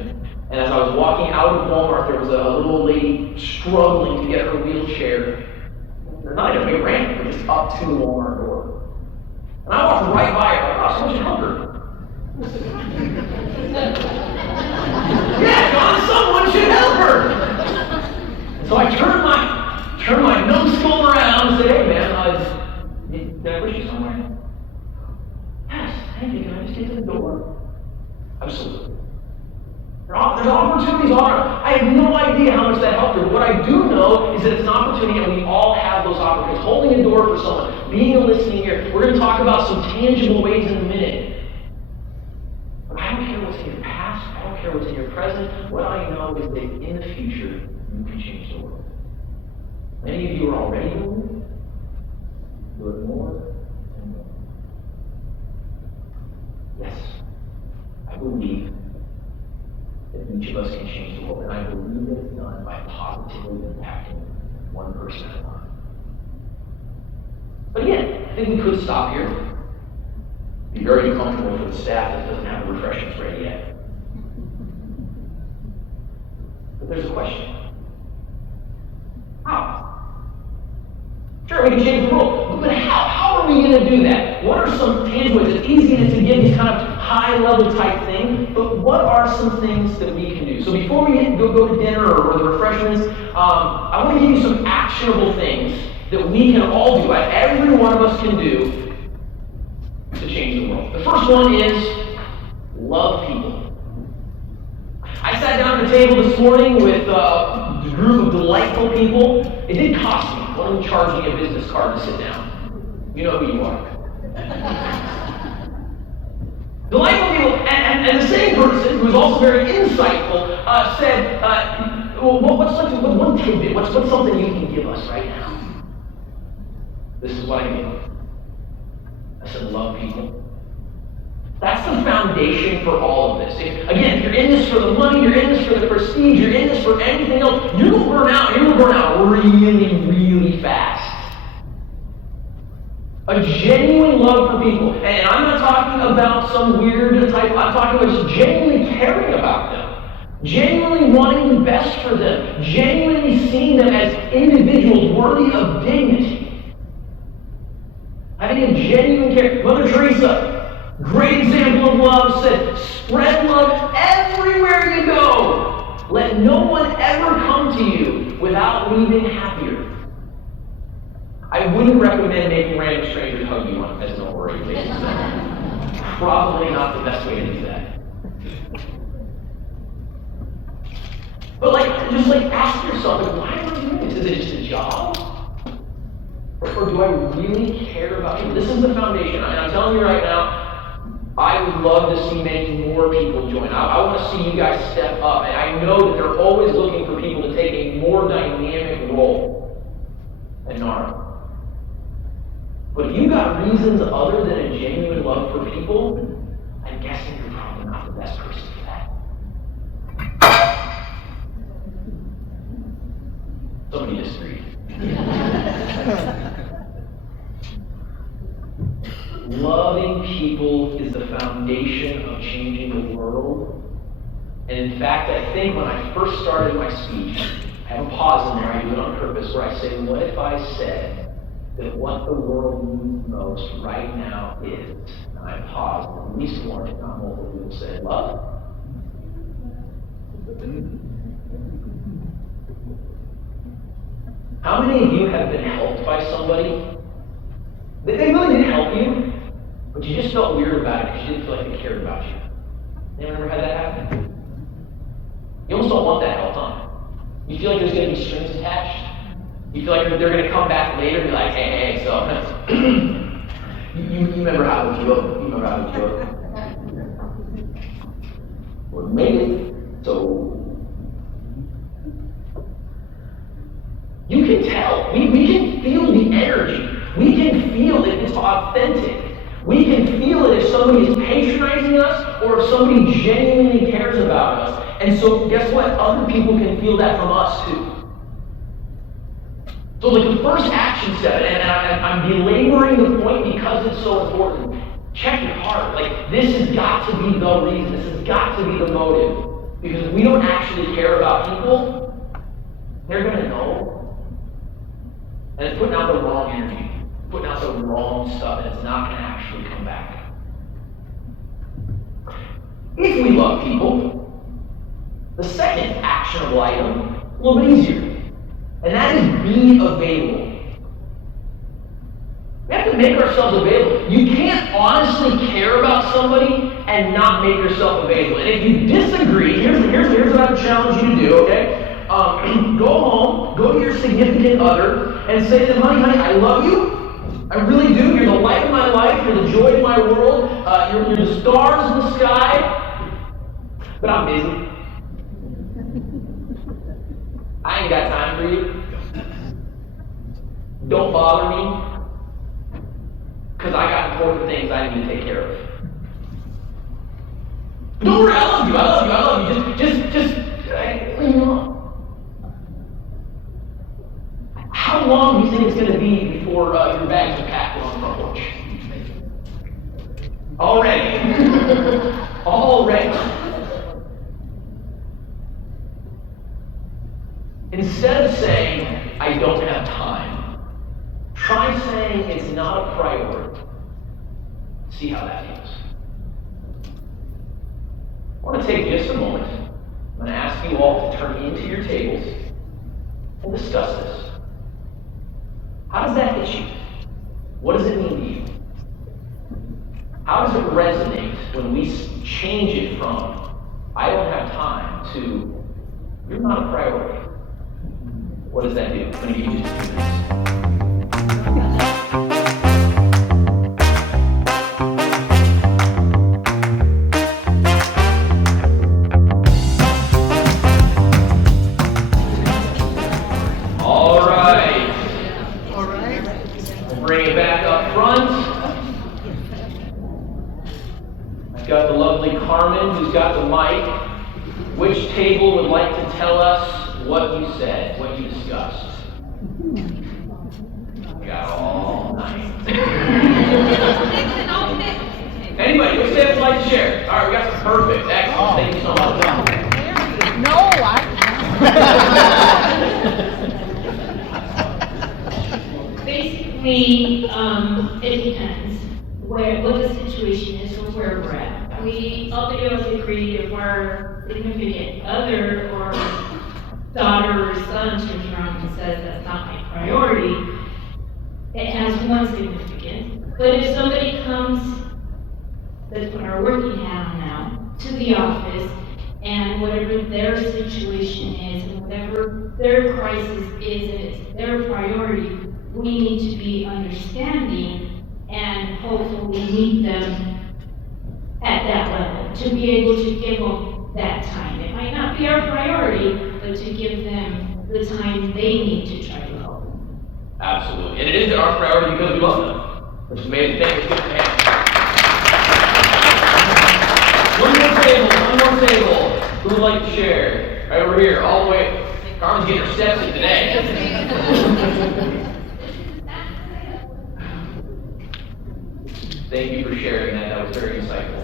And as I was walking out of Walmart, there was a little old lady struggling to get her wheelchair. They're not even a big ramp, they're just up to the Walmart door. And I walked right by her. Oh, someone should help her. Yeah, John, someone should help her. And so I turned my numbskull around and said, "Hey, man, did I push you somewhere?" "Yes, thank you. Can I just get to the door?" Absolutely. There's opportunities all around. I have no idea how much that helped her. What I do know is that it's an opportunity, and we all have those opportunities. Holding a door for someone, being a listening ear. We're going to talk about some tangible ways in a minute. But I don't care what's in your past. I don't care what's in your present. What I know is that in the future, you can change the world. Many of you are already doing it. Do it more and more. Yes, I believe that each of us can change the world, and I believe that it's done by positively impacting one person at a time. But again, I think we could stop here. It'd be very uncomfortable for the staff that doesn't have the refreshments ready yet. But there's a question. How? Sure, we can change the world, but how? How are we going to do that? What are some tangible ways? It's easy to give these kind of high-level type things, but what are some things that we can do? So before we go to dinner or the refreshments, I want to give you some actionable things that we can all do, that every one of us can do to change the world. The first one is love people. I sat down at the table this morning with a group of delightful people. It did cost me. One of them charged me a business card to sit down. You know who you are. Delightful people, and the same person, who was also very insightful, said, what's one tidbit? What's something you can give us right now? This is what I gave. I said, love people. That's the foundation for all of this. Again, if you're in this for the money, you're in this for the prestige, you're in this for anything else, you're going to burn out. You're going to burn out really, really fast. A genuine love for people. And I'm not talking about some weird type, I'm talking about just genuinely caring about them. Genuinely wanting the best for them. Genuinely seeing them as individuals worthy of dignity. Having a genuine care. Mother Teresa, great example of love, said, spread love everywhere you go. Let no one ever come to you without leaving happier. I wouldn't recommend making random strangers hug you on as an orientation. Probably not the best way to do that. But just ask yourself, why am I doing this? Is it just a job? Or do I really care about people? This is the foundation. And I'm telling you right now, I would love to see many more people join. I want to see you guys step up. And I know that they're always looking for people to take a more dynamic role at NAHRO. But if you've got reasons other than a genuine love for people, I'm guessing you're probably not the best person for that. Somebody disagreed. Loving people is the foundation of changing the world. And in fact, I think when I first started my speech, I have a pause in there, I do it on purpose, where I say, what if I said that what the world needs most right now is, and I pause, and at least one, if not multiple people said, love. How many of you have been helped by somebody? They really didn't help you, but you just felt weird about it because you didn't feel like they cared about you. Anyone ever had that happen? You almost don't want that help, huh? You feel like there's going to be strings attached. You feel like they're going to come back later and be like, hey, so you remember how it was. You remember how it was. Well, we made it, so you can tell. We can feel the energy. We can feel if it's authentic. We can feel it if somebody is patronizing us or if somebody genuinely cares about us. And so guess what? Other people can feel that from us too. So the first action step, and I'm belaboring the point because it's so important. Check your heart. This has got to be the reason. This has got to be the motive. Because if we don't actually care about people, they're going to know. And it's putting out the wrong energy. Putting out the wrong stuff, and it's not going to actually come back. If we love people, the second actionable item, a little bit easier, and that is be available. We have to make ourselves available. You can't honestly care about somebody and not make yourself available. And if you disagree, here's what I would challenge you to do, okay? Go home, go to your significant other, and say to them, honey, I love you. I really do. You're the light of my life. You're the joy of my world. You're the stars in the sky. But I'm busy. I ain't got time for you. Don't bother me. Because I got important things I need to take care of. Don't worry, I love you. I love you. I love you. Just, you know. How long do you think it's going to be before your bags are packed on the front porch? Already. Already. Instead of saying, I don't have time, try saying it's not a priority. See how that feels. I want to take just a moment. I'm going to ask you all to turn into your tables and discuss this. How does that hit you? What does it mean to you? How does it resonate when we change it from, I don't have time, to, you're not a priority? What does that do? I'm going to give you just 2 minutes. Bring it back up front. I've got the lovely Carmen who's got the mic. Which table would like to tell us what you said, what you discussed? We got all night. Anybody, which table would like to share? All right, we got some perfect. Excellent. Thank you so much. Basically, it depends what the situation is or where we're at. We ultimately agree if our significant other or daughter or son turns around and says that's not my priority, it has one significance. But if somebody comes, that's what our working hat on now, to the office, and whatever their situation is, and whatever their crisis is, and it's their priority, we need to be understanding and hopefully meet them at that level, to be able to give them that time. It might not be our priority, but to give them the time they need to try to help them. Absolutely. And it is our priority because we love them, which is amazing. Thank you. Good hand. One more table. Who would like to share? Right over here, all the way. Carmen's getting her steps in today. Thank you for sharing that. That was very insightful.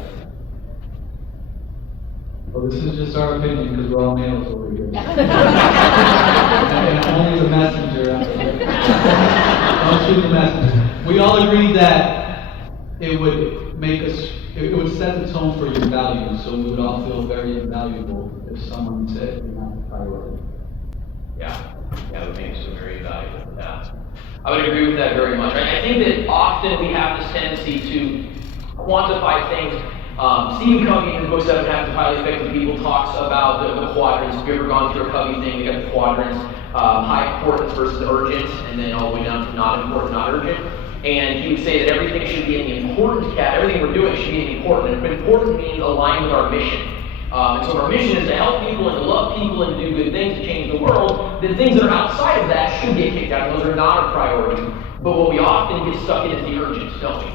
Well, this is just our opinion because we're all males over here. And only the messenger out there. Don't shoot the messenger. We all agreed that it would make us, it would set the tone for your values, so we would all feel very invaluable if someone said you're not a priority. Yeah, that would make us very valuable. Yeah. I would agree with that very much. I think that often we have this tendency to quantify things. Stephen Covey, in his book 7 Habits of Highly Effective People, talks about the quadrants. If you've ever gone through a Covey thing, we got the quadrants, high importance versus urgent, and then all the way down to not important, not urgent. And he would say that everything should be in the important category. Everything we're doing should be in the important. And important means aligned with our mission. And so our mission is to help people and to love people and to do good things to change the world. The things that are outside of that should get kicked out. Those are not a priority. But what we often get stuck in is the urgent, don't we?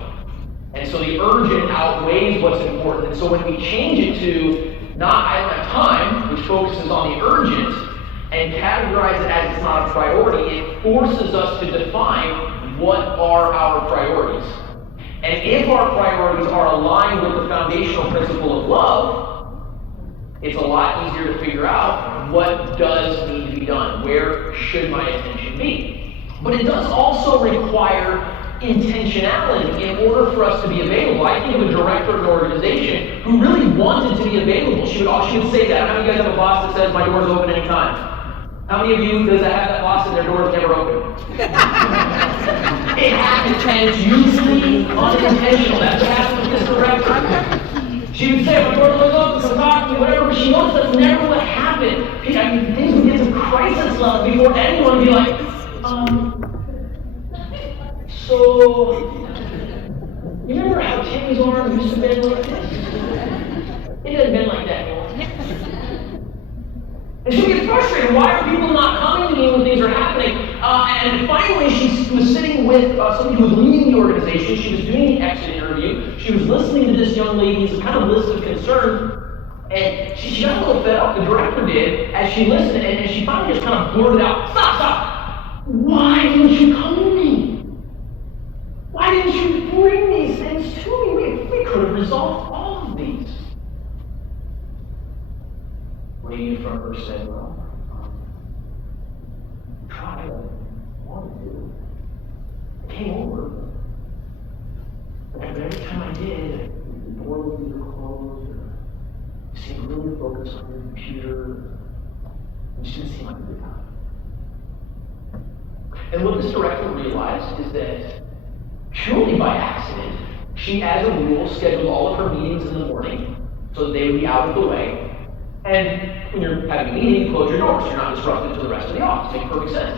And so the urgent outweighs what's important. And so when we change it to not I don't have time, which focuses on the urgent, and categorize it as it's not a priority, it forces us to define what are our priorities. And if our priorities are aligned with the foundational principle of love, it's a lot easier to figure out what does need to be done. Where should my attention be? But it does also require intentionality in order for us to be available. I think of a director of an organization who really wanted to be available. She would say that. How many of you guys have a boss that says, my door's open anytime? How many of you does that have that boss and their door's never open? It happens, and it's usually unintentional. That's what happens with this director. She would say, my door's always open, come talk to me, whatever, but she knows that's never what happened. I mean, things would get to crisis level before anyone would be like, so, you remember how Timmy's arm used to bend like this? It doesn't bend like that anymore. And she would get frustrated. Why are people not coming to me when things are happening? And finally, she was sitting with somebody who was leading the organization. She was doing the exit interview. She was listening to this young lady's kind of list of concern. And she got a little fed up, the director did, as she listened. And she finally just kind of blurted out, stop! Why didn't you come to me? Why didn't you bring these things to me? We could have resolved all of these. Lady in front of her said, well, tried, I wanted to. I came over. But every time I did, the door would be closed, or you seemed really focused on your computer. It just didn't seem like a good time. And what this director realized is that purely by accident, she, as a rule, scheduled all of her meetings in the morning so that they would be out of the way. And when you're having a meeting, you close your doors. You're not disruptive to the rest of the office. Makes perfect sense.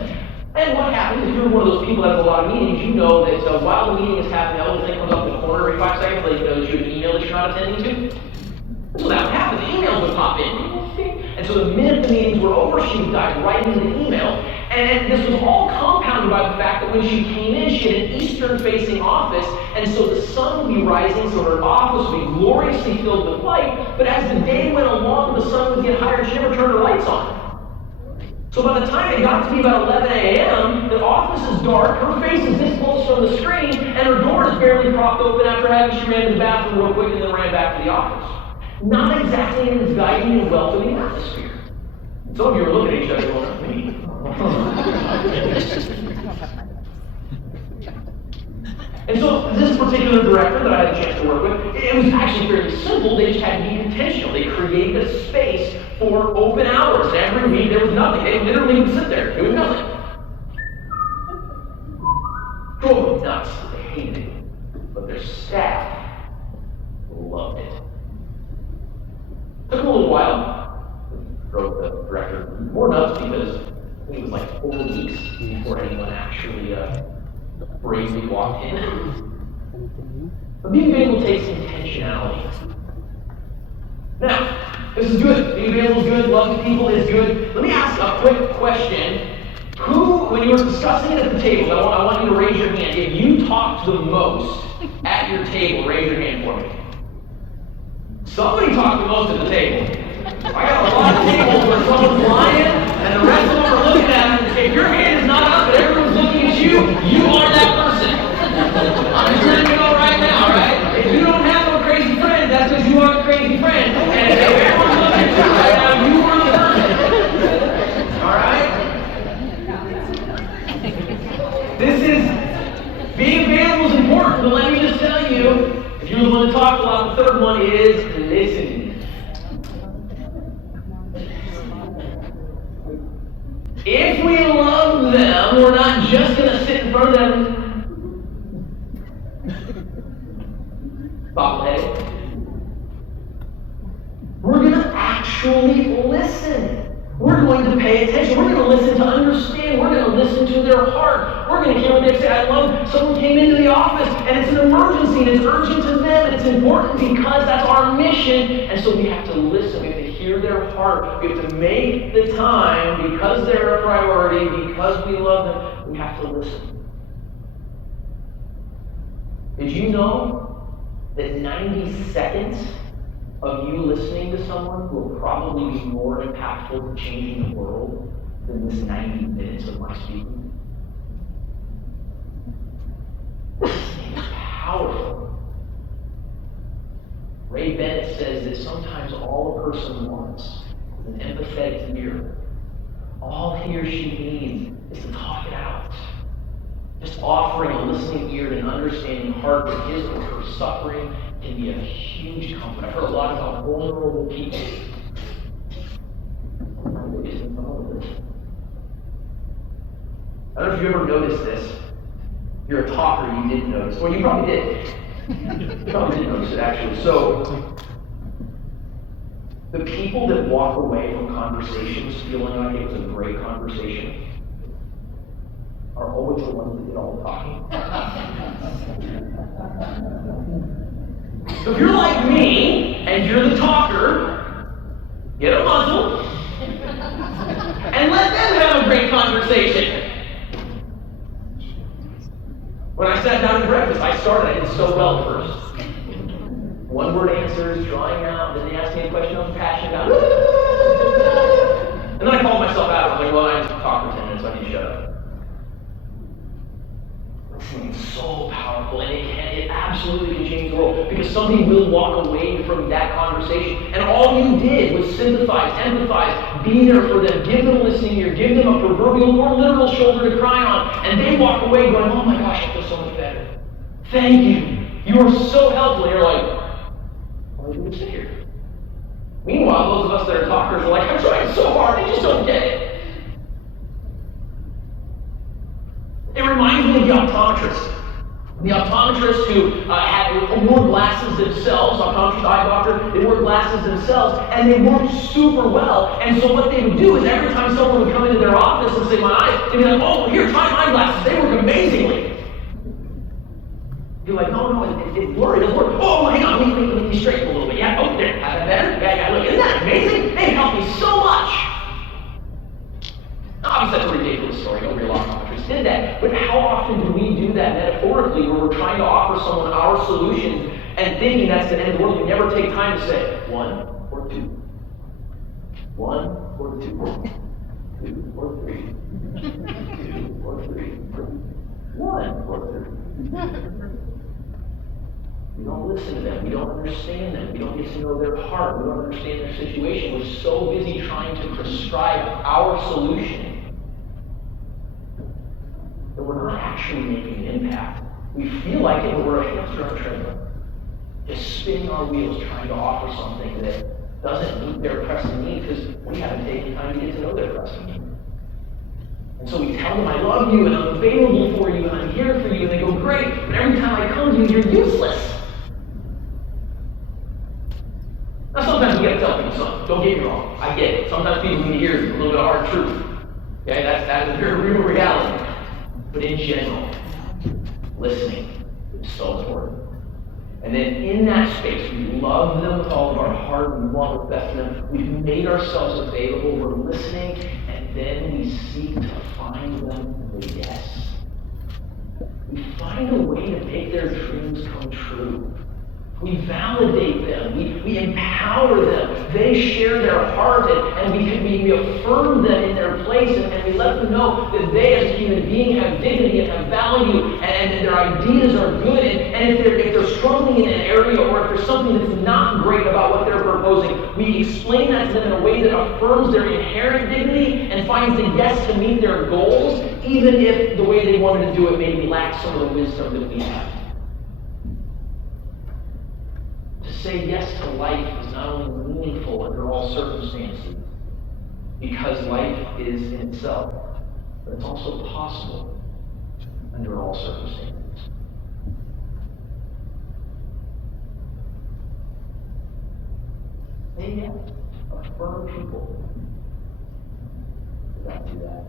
And what happens, if you're one of those people that has a lot of meetings, you know that while the meeting is happening, that little thing comes up in the corner every 5 seconds, letting you know that you have an email that you're not attending to. And so that would happen. The emails would pop in. And so the minute the meetings were over, she would dive right into the email. And this was all compounded by the fact that when she came in, she had an eastern-facing office, and so the sun would be rising, so her office would be gloriously filled with light. But as the day went along, the sun would get higher, and she never turned her lights on. So by the time it got to be about 11 a.m., the office is dark, her face is this close from the screen, and her door is barely propped open after she ran to the bathroom real quick and then ran back to the office. Not exactly an inviting and welcoming atmosphere. Some of you are looking at each other going, me. And so this particular director that I had a chance to work with, it was actually fairly simple. They just had to be intentional. They created a space for open hours. Every week there was nothing. They literally would sit there. It was nothing. Drove them nuts. They hated it. But their staff loved it. Took them a little while. Drove the director more nuts because I think it was like 4 weeks before anyone actually bravely walked in. But being available takes intentionality. Now, this is good. Being available is good. Loving people is good. Let me ask a quick question. Who, when you were discussing it at the table, I want you to raise your hand. If you talked the most at your table, raise your hand for me. Somebody talked the most at the table. I got a lot of tables where someone's lying, and the rest of them are looking at them and say, if your hand is not up, but everyone's looking at you, you are that person. I'm just letting you know right now, right? If you don't have no crazy friends, that's because you are the crazy friend. And if everyone's looking at you right now, you are the person. All right? This is, being available is important, but let me just tell you, if you want to talk a lot, the third one is listening. If we love them, we're not just going to sit in front of them bobbleheaded. We're going to actually listen. We're going to pay attention. We're going to listen to understand. We're going to listen to their heart. We're going to hear what they say. I love someone came into the office and it's an emergency and it's urgent to them and it's important because that's our mission. And so we have to listen. We have to hear their heart. We have to make the time because they're a priority, because we love them. We have to listen. Did you know that 90 seconds of you listening to someone will probably be more impactful to changing the world than this 90 minutes of my speaking? Listening is powerful. Ray Bennett says that sometimes all a person wants is an empathetic ear. All he or she needs is to talk it out. Just offering a listening ear and an understanding heart that his or her suffering can be a huge comfort. I've heard a lot about vulnerable people. I don't know if you ever noticed this. You're a talker, you didn't notice. Well, you probably did. You probably didn't notice it, actually. So, the people that walk away from conversations feeling like it was a great conversation are always the ones that did all the talking. So if you're like me, and you're the talker, get a muzzle, and let them have a great conversation. When I sat down to breakfast, I did so well first. One-word answers, drawing out, then they asked me a question I was passionate about. And then I called myself out. I was like, well, I just talked for 10 minutes, so I need to shut up. Listening is so powerful, and it absolutely can change the world, because somebody will walk away from that conversation, and all you did was sympathize, empathize, be there for them, give them a listening ear, give them a proverbial or literal shoulder to cry on, and they walk away going, oh my gosh, I feel so much better. Thank you. You are so helpful. And you're like, why do you sit here? Meanwhile, those of us that are talkers are like, I'm trying so hard, they just don't get it. It reminds me of the optometrist. The optometrists who wore glasses themselves, optometrist, eye doctor, they wore glasses themselves, and they worked super well. And so what they would do is every time someone would come into their office and say, my eyes, they'd be like, oh, here, try my glasses. They work amazingly. You're like, no, it's blurry, it doesn't work. Oh, hang on, let me straighten a little bit. Yeah, oh, there, is that better? Yeah, look, isn't that amazing? They helped me so much. Obviously, that's a ridiculous story. No real optometrist did that. But how often do we do that metaphorically, where we're trying to offer someone our solutions and thinking that's the end of the world? We never take time to say 1 or 2, 1 or 2, 2 or 3, 2 or 3, 1 or 3. We don't listen to them. We don't understand them. We don't get to know their heart. We don't understand their situation. We're so busy trying to prescribe our solution that we're not actually making an impact. We feel like it, but we're a hamster on a treadmill, just spinning our wheels trying to offer something that doesn't meet their pressing needs because we haven't taken time to get to know their pressing needs. And so we tell them, I love you, and I'm available for you, and I'm here for you, and they go, great, but every time I come to you, you're useless. Now, sometimes we got to tell people something. Don't get me wrong. I get it. Sometimes people need to hear a little bit of hard truth. Okay, that is a very real reality. But in general, listening is so important. And then in that space, we love them with all of our heart. We want what's best for them. We've made ourselves available. We're listening, and then we seek to find them the yes. We find a way to make their dreams come true. We validate them. We empower them. They share their heart, and we affirm them in their place, and we let them know that they, as a human being, have dignity and have value, and their ideas are good. And if they're struggling in an area, or if there's something that's not great about what they're proposing, we explain that to them in a way that affirms their inherent dignity and finds the yes to meet their goals, even if the way they wanted to do it maybe lacks some of the wisdom that we have. To say yes to life is not only meaningful under all circumstances, because life is in itself, but it's also possible under all circumstances. Say yes. Affirm people. We got to do that.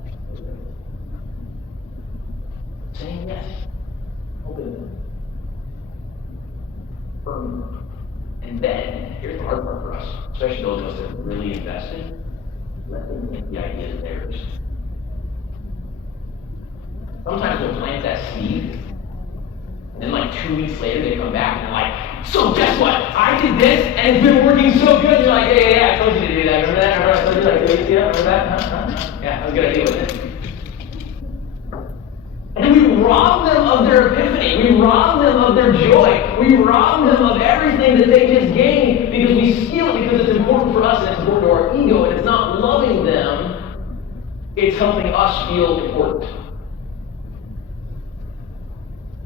Saying yes. Open them. Affirming them. And then, here's the hard part for us, especially those of us that are really invested, let them think the idea is theirs. Sometimes we'll plant that seed, and then like 2 weeks later they come back and they're like, so guess what? I did this, and it's been working so good. You're like, yeah, I told you to do that. Remember that? Remember I told you that? Yeah, remember that? Huh? Yeah, that was a good idea, wasn't it? And we rob them of their epiphany. We rob them of their joy. We rob them of everything that they just gained because we steal it because it's important for us and it's important to our ego, and it's not loving them. It's helping us feel important.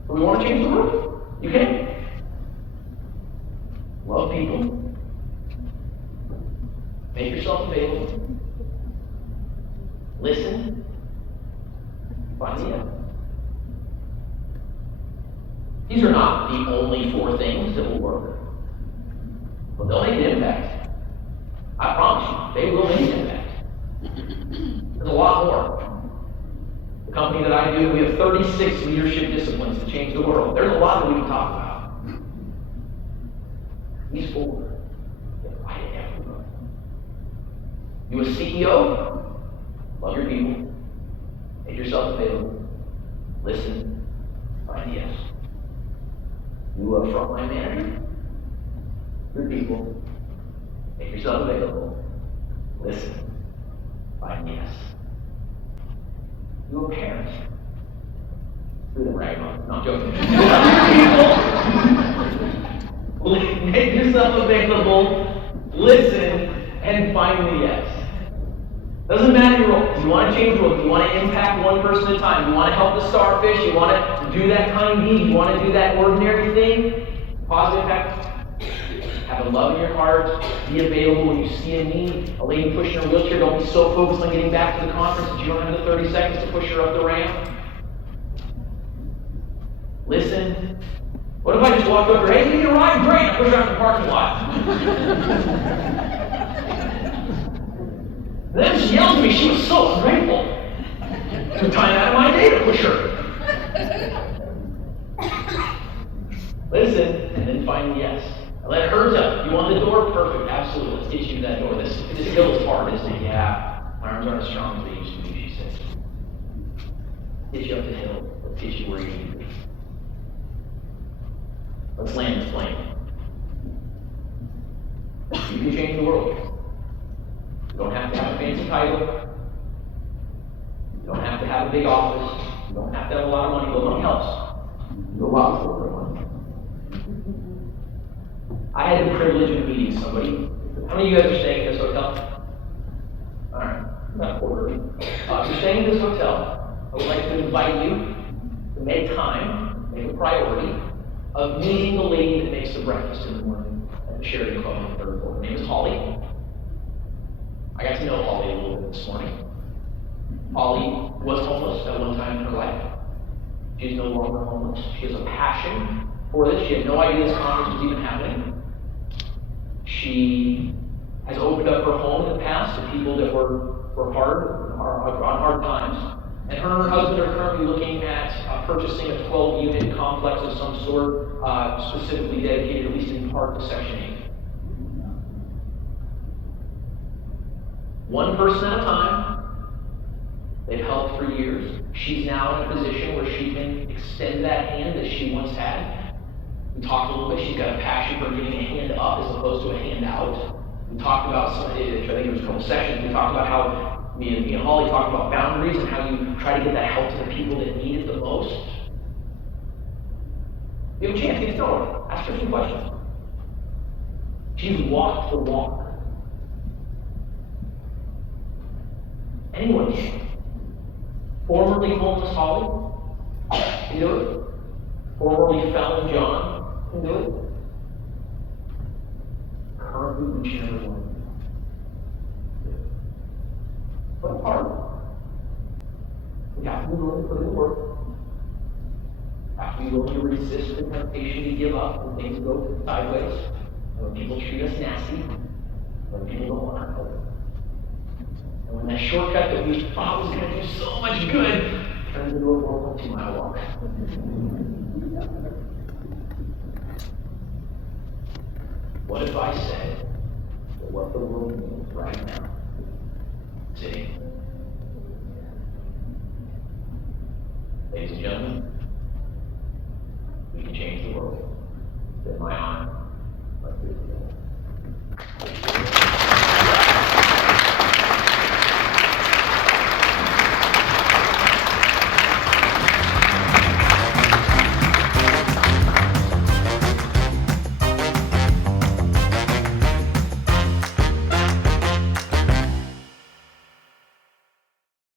So we want to change the world. You can. Love people. Make yourself available. Listen. Find the end. These are not the only 4 things that will work, but they'll make an impact. I promise you, they will make an impact. There's a lot more. The company that I do, we have 36 leadership disciplines to change the world. There's a lot that we can talk about. These 4 apply to everybody. You a CEO? Love your people. Make yourself available. Listen. Find yes. You a frontline manager? Your people. Make yourself available. Listen. Find yes. You a parent? Do the right one. No, I'm joking. Your people. Make yourself available. Listen. And find the yes. Doesn't matter your role. If you want to change the world, if you want to impact one person at a time, you want to help the starfish, you want to do that kind deed, you want to do that ordinary thing, positive impact, have a love in your heart, be available when you see a need. A lady pushing her wheelchair, don't be so focused on getting back to the conference that you don't have the 30 seconds to push her up the ramp. Listen. What if I just walked over, hey, you need a ride? Great, I push her out in the parking lot. And then she yelled at me, she was so ungrateful. Took time out of my day to push her. Listen, and then find yes. I let her tell you want the door? Perfect, absolutely. Let's get you to that door. This hill is hard, isn't it? Yeah. My arms aren't as strong as they used to be, she said. Get you up the hill. Let's get you where you need to be. Let's land this plane. You can change the world. You don't have to have a fancy title. You don't have to have a big office. You don't have to have a lot of money. But money helps. You do a lot for money. had the privilege of meeting somebody. How many of you guys are staying in this hotel? All right, about a quarter. If you're staying in this hotel, I would like to invite you to make time, make a priority, of meeting the lady that makes the breakfast in the morning at the Sheridan Club on the third floor. Her name is Holly. I got to know Holly a little bit this morning. Holly was homeless at one time in her life. She's no longer homeless. She has a passion for this. She had no idea this conference was even happening. She has opened up her home in the past to people that were on hard times. And her and her husband are currently looking at purchasing a 12-unit complex of some sort, specifically dedicated, at least in part, to Section 8. One person at a time. They've helped for years. She's now in a position where she can extend that hand that she once had. We talked a little bit. She's got a passion for giving a hand up as opposed to a hand out. We talked about some, I think it was a couple sessions. We talked about how me and Holly talked about boundaries and how you try to get that help to the people that need it the most. You have a chance to get to know her. Ask her some questions. She's walked the walk. Anyone can. Formerly homeless Holly can do it. Formerly felon John can do it. Currently each and every one. What part? We have to be willing to put in the work. Have to be willing to resist the temptation to give up when things go sideways. When people treat us nasty. When people don't want our help. And when that shortcut that we thought was going to do so much good turns into a 4.2-mile walk. What if I said that what the world needs right now? Sitting. Ladies and gentlemen, we can change the world. It's in my honor. Let's do it together.